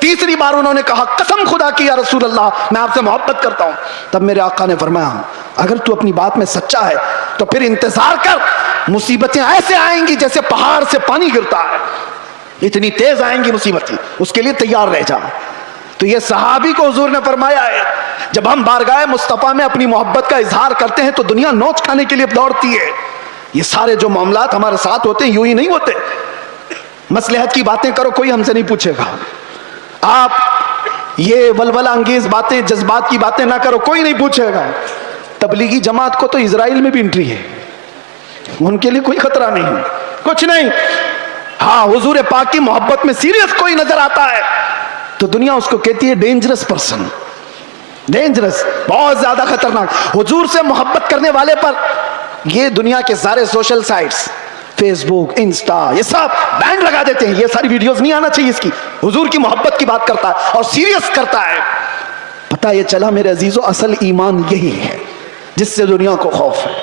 तीसरी बार उन्होंने कहा, कसम खुदा की या रसूल अल्लाह मैं आपसे मोहब्बत करता हूं। तब मेरे आका ने फरमाया, अगर तू अपनी बात में सच्चा है तो फिर इंतजार कर, मुसीबतें ऐसे आएंगी जैसे पहाड़ से पानी गिरता है, इतनी तेज आएंगी मुसीबतें, उसके लिए तैयार रह जा। तो ये सहाबी को हुजूर ने फरमाया है, जब हम बारगाह मुस्तफ़ा में अपनी मोहब्बत का इजहार करते हैं तो दुनिया नोच खाने के लिए दौड़ती है। ये सारे जो मामलात हमारे साथ होते हैं यूं ही नहीं होते। मसलहत की बातें करो, कोई हमसे नहीं पूछेगा। आप ये वलवला अंगेज बातें, जज्बात की बातें ना करो, कोई नहीं पूछेगा। तबलीगी जमात को तो इजराइल में भी एंट्री है, उनके लिए कोई खतरा नहीं, कुछ नहीं। हाँ, हुजूर पाक की मोहब्बत में सीरियस कोई नजर आता है तो दुनिया उसको कहती है डेंजरस पर्सन, डेंजरस, बहुत ज्यादा खतरनाक। हुजूर से मोहब्बत करने वाले पर ये दुनिया के सारे सोशल साइट्स, फेसबुक, इंस्टा, ये सब बैन लगा देते हैं। ये सारी वीडियोस नहीं आना चाहिए इसकी। हुजूर की मोहब्बत की बात करता है और सीरियस करता है। पता ये चला मेरे अजीजों, असल ईमान यही है जिससे दुनिया को खौफ है।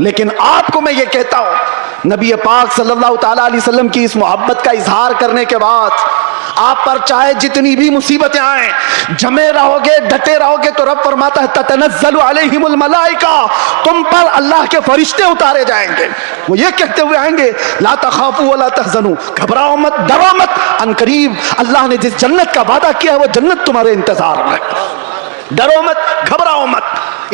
लेकिन आपको मैं ये कहता हूं, नबी पाक सल्लल्लाहु ताला अलैहि वसल्लम की इस मोहब्बत का इजहार करने के बाद आप पर चाहे जितनी भी मुसीबतें आए, जमे रहोगे, डटे रहोगे, तो रब फरमाता है ततनज़्ज़लु अलैहिमुल मलाइका, तुम पर अल्लाह के फरिश्ते उतारे जाएंगे। वो ये कहते हुए आएंगे ला तखाफू वला तहज़नू, घबराओ मत, डरो मत, अनकरीब अल्लाह ने जिस जन्नत का वादा किया है वो जन्नत तुम्हारे इंतजार में, डरो मत, घबराओ मत।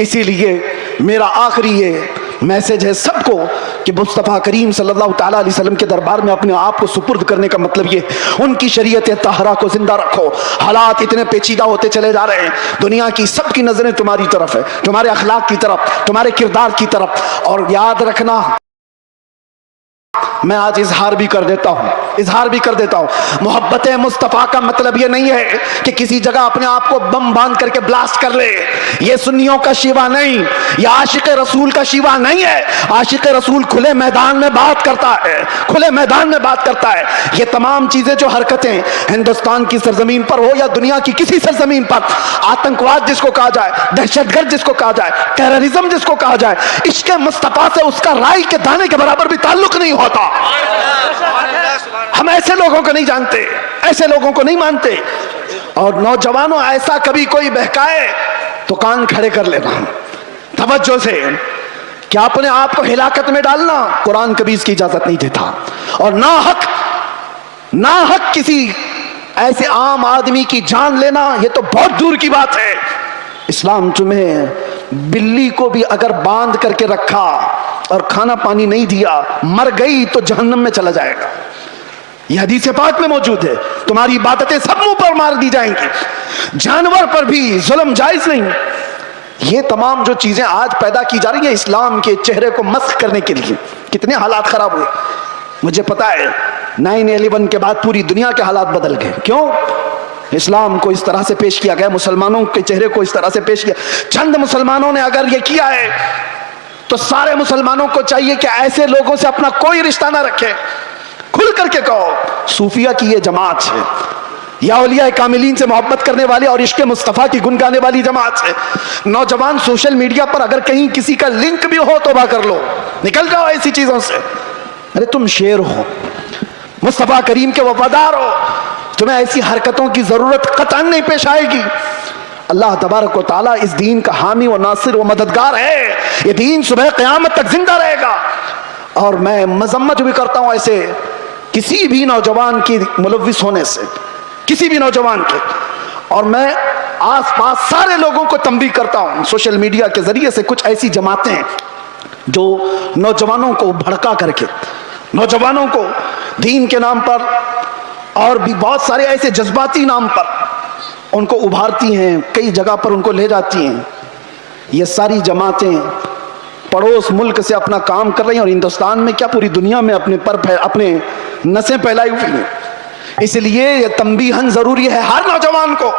इसीलिए मेरा आखिरी ये मैसेज है सबको कि मुस्तफ़ा करीम सल्लल्लाहु ताला अलैहि वसल्लम के दरबार में अपने आप को सुपुर्द करने का मतलब ये, उनकी शरीयत तहरा को जिंदा रखो। हालात इतने पेचीदा होते चले जा रहे हैं, दुनिया की सबकी नजरें तुम्हारी तरफ है, तुम्हारे अखलाक की तरफ, तुम्हारे किरदार की तरफ। और याद रखना, मैं आज इजहार भी कर देता हूं, मोहब्बत मुस्तफ़ा का मतलब ये नहीं है कि किसी जगह अपने आप को बम बांध करके ब्लास्ट कर ले। ये सुन्नियों का शिवा नहीं, ये आशिक रसूल का शिवा नहीं है। आशिक रसूल खुले मैदान में बात करता है, ये तमाम चीजें जो हरकतें हिंदुस्तान की सरजमीन पर हो या दुनिया की किसी सरजमीन पर, आतंकवाद जिसको कहा जाए, दहशतगर्द जिसको कहा जाए, टेररिज्म जिसको कहा जाए, इश्क़ मुस्तफ़ा से उसका राई के दाने के बराबर भी ताल्लुक नहीं होता। हम ऐसे लोगों को नहीं जानते, ऐसे लोगों को नहीं मानते। और नौजवानों, ऐसा कभी कोई बहकाए तो कान खड़े कर लेना तवज्जो से, क्या अपने आप को हिलाकत में डालना कुरान कभी इसकी इजाजत नहीं देता। और ना हक किसी ऐसे आम आदमी की जान लेना, यह तो बहुत दूर की बात है। इस्लाम तुम्हें बिल्ली को भी अगर बांध करके रखा और खाना पानी नहीं दिया, मर गई तो जहन्नम में चला जाएगा। यह हदीस पाक में मौजूद है। तुम्हारी इबादतें सब मुंह पर मार दी जाएंगी, जानवर पर भी जुल्म जायज नहीं। ये तमाम जो चीजें आज पैदा की जा रही है इस्लाम के चेहरे को मस्ख करने के लिए, कितने हालात खराब हुए। मुझे पता है 9/11 के बाद पूरी दुनिया के हालात बदल गए। क्यों? इस्लाम को इस तरह से पेश किया गया, मुसलमानों के चेहरे को इस तरह से पेश किया। चंद मुसलमानों ने अगर ये किया है तो सारे मुसलमानों को चाहिए कि ऐसे लोगों से अपना कोई रिश्ता ना रखे। खुल करके कहो, सूफिया की ये जमात है या औलिया कामिलीन से मोहब्बत करने वाले और इश्क़ मुस्तफ़ा की गुन गाने वाली जमात है। नौजवान, सोशल मीडिया पर अगर कहीं किसी का लिंक भी हो तौबा कर लो, निकल जाओ ऐसी चीजों से। अरे तुम शेर हो, मुस्तफ़ा करीम के वफादार हो, तुम्हें ऐसी हरकतों की जरूरत कतई नहीं पेश आएगी। अल्लाह तबारक व तआला इस दीन का हामी व नासिर व मददगार है। ये दीन सुबह क़यामत तक जिंदा रहेगा। और मैं मजम्मत भी करता हूं ऐसे किसी भी नौजवान की मुलव्विस होने से, किसी भी नौजवान के। और मैं आसपास सारे लोगों को तंबीह करता हूं सोशल मीडिया के जरिए से, कुछ ऐसी जमातें जो नौजवानों को भड़का करके, नौजवानों को दीन के नाम पर और भी बहुत सारे ऐसे जज्बाती नाम पर उनको उभारती हैं, कई जगह पर उनको ले जाती हैं। ये सारी जमातें पड़ोस मुल्क से अपना काम कर रही हैं और हिंदुस्तान में क्या पूरी दुनिया में अपने नसें फैलाई हुई हैं। इसलिए ये तंबीहन जरूरी है हर नौजवान को।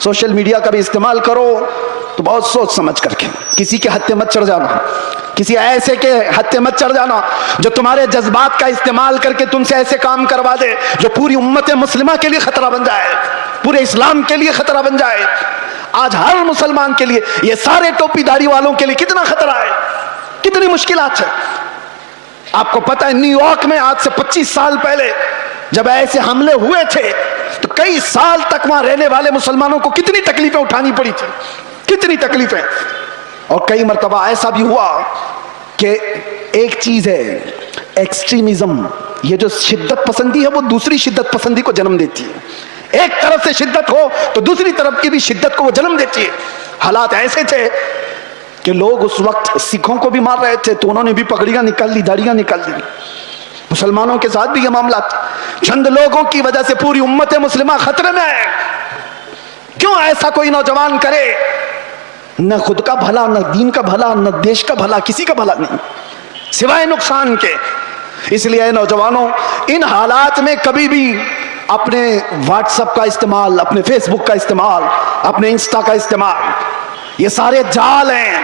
सोशल मीडिया का भी इस्तेमाल करो तो बहुत सोच समझ करके, किसी के हत्थे मत चढ़ जाना, किसी ऐसे के हत्थे मत चढ़ जाना जो तुम्हारे जज्बात का इस्तेमाल करके तुमसे ऐसे काम करवा दे जो पूरी उम्मत मुस्लिमा के लिए खतरा बन जाए, पूरे इस्लाम के लिए खतरा बन जाए। आज हर मुसलमान के लिए, ये सारे टोपीदारी वालों के लिए कितना खतरा है, कितनी मुश्किलात है। आपको पता है न्यूयॉर्क में आज से 25 साल पहले जब ऐसे हमले हुए थे तो कई साल तक वहां रहने वाले मुसलमानों को कितनी तकलीफें उठानी पड़ी थी, कितनी तकलीफें। और कई मर्तबा ऐसा भी हुआ कि एक चीज है एक्सट्रीमिज्म, ये जो शिद्दत पसंदी है वो दूसरी शिद्दत पसंदी को जन्म देती है। एक तरफ से शिद्दत हो तो दूसरी तरफ की भी शिद्दत को वो जन्म देती है। हालात ऐसे थे कि लोग उस वक्त सिखों को भी मार रहे थे तो उन्होंने भी पगड़ियां निकाल ली, दाढ़ियां निकाल ली। मुसलमानों के साथ भी यह मामला था। चंद लोगों की वजह से पूरी उम्मत मुस्लिमा खतरे में है। क्यों ऐसा कोई नौजवान करे? न खुद का भला, न दीन का भला, न देश का भला, किसी का भला नहीं सिवाय नुकसान के। इसलिए नौजवानों, इन हालात में कभी भी अपने व्हाट्सएप का इस्तेमाल, अपने फेसबुक का इस्तेमाल, अपने इंस्टा का इस्तेमाल, ये सारे जाल हैं,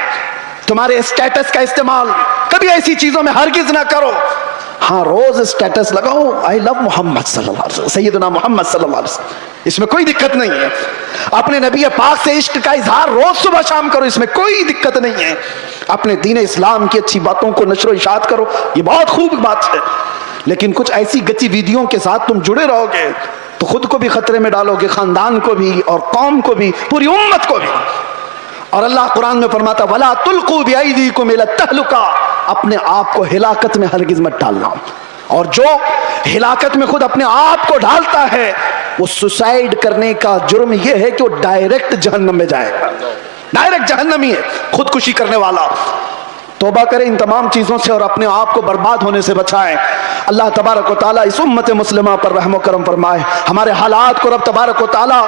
तुम्हारे स्टेटस का इस्तेमाल कभी ऐसी चीजों में हरगिज ना करो। हाँ, रोज स्टेटस लगाओ आई लव मोहम्मद सल्लल्लाहु अलैहि वसल्लम, सैयदना मोहम्मद सल्लल्लाहु अलैहि वसल्लम, इसमें कोई दिक्कत नहीं है। अपने नबी पाक से इश्क का इजहार रोज सुबह शाम करो, इसमें कोई दिक्कत नहीं है। अपने दीन इस्लाम की अच्छी बातों को नशरो इशात करो, ये बहुत खूब बात है। लेकिन कुछ ऐसी गतिविधियों के साथ तुम जुड़े रहोगे तो खुद को भी खतरे में डालोगे, खानदान को भी और कौम को भी, पूरी उम्मत को भी। और अल्लाह कुरान में फरमाता वला तुल्कू बिअयदीकुम इला तहलुका, अपने आप को हिलाकत में हरगिज मत डालना। और जो हिलाकत में खुद अपने आप को डालता है वो सुसाइड करने का जुर्म यह है कि वो डायरेक्ट जहन्नम में जाएगा, डायरेक्ट जहन्नमी है, खुदकुशी करने वाला। तौबा करें इन तमाम चीज़ों से और अपने आप को बर्बाद होने से बचाएं। अल्लाह तबारक व तआला इस उम्मत मुस्लिमा पर रहम करम फरमाए, हमारे हालात को रब तबारक व तआला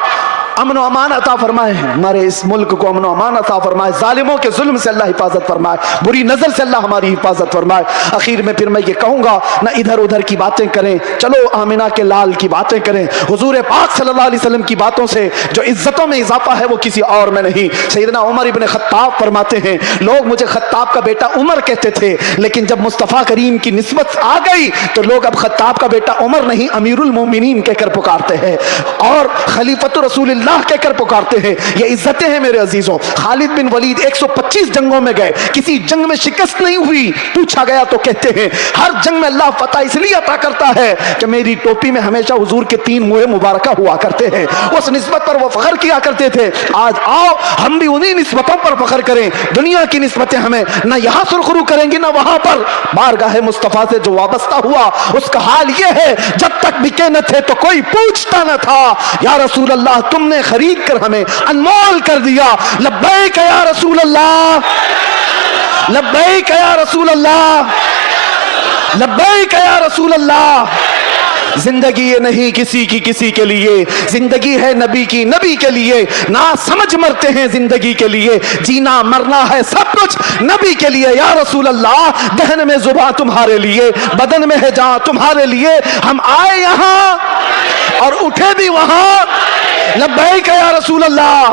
अमन अमान अता फरमाए, हमारे इस मुल्क को अमन अमान अता फरमाए, जालिमों के जुल्म से अल्लाह हिफाजत फरमाए, बुरी नजर से अल्लाह हमारी हिफाजत फरमाए। आखिर में फिर मैं ये कहूँगा, ना इधर उधर की बातें करें, चलो आमिना के लाल की बातें करें। हुजूर पाक सल्लल्लाहु अलैहि वसल्लम की बातों से जो इज्जतों में इजाफा है वो किसी और में नहीं। सैयदना उमर इब्न खत्ताब फरमाते हैं, लोग मुझे खत्ताब का बेटा उमर कहते थे, लेकिन जब मुस्तफ़ा करीम की निस्बत आ गई तो लोग अब खत्ताब का बेटा उमर नहीं अमीरुल मोमिनीन कहकर पुकारते हैं और खलीफतुर रसूलुल्लाह कहकर पुकारते हैं। ये इज्जतें हैं मेरे अजीजों। खालिद बिन वलीद 125 जंगों में गए, किसी जंग में शिकस्त नहीं हुई। पूछा गया तो कहते हैं हर जंग में अल्लाह फतह इसलिए अता करता है कि मेरी टोपी में हमेशा हुजूर के 3 मुहे मुबारका हुआ करते हैं। उस निस्बत पर वो फख्र किया करते थे। आज आओ हम भी उन्हीं निस्बतों पर फख्र करें। दुनिया की निस्बतें हमें ना यहाँ सुरखरू करेंगी ना वहां पर। बारगाह मुस्तफा से जो वाबस्ता हुआ उसका हाल यह है, जब तक बिके न थे तो कोई पूछता न था। या रसूल अल्लाह तुमने खरीद कर हमें अनमोल कर दिया। लब्बैक या रसूल अल्लाह, लब्बैक या रसूल अल्लाह, लब्बैक या रसूल अल्लाह। जिंदगी ये नहीं किसी की किसी के लिए, जिंदगी है नबी की नबी के लिए। ना समझ मरते हैं जिंदगी के लिए, जीना मरना है सब कुछ नबी के लिए। या रसूल अल्लाह दहन में जुबान तुम्हारे लिए, बदन में है जान तुम्हारे लिए। हम आए यहाँ और उठे भी वहां। लब्बैक या रसूल अल्लाह।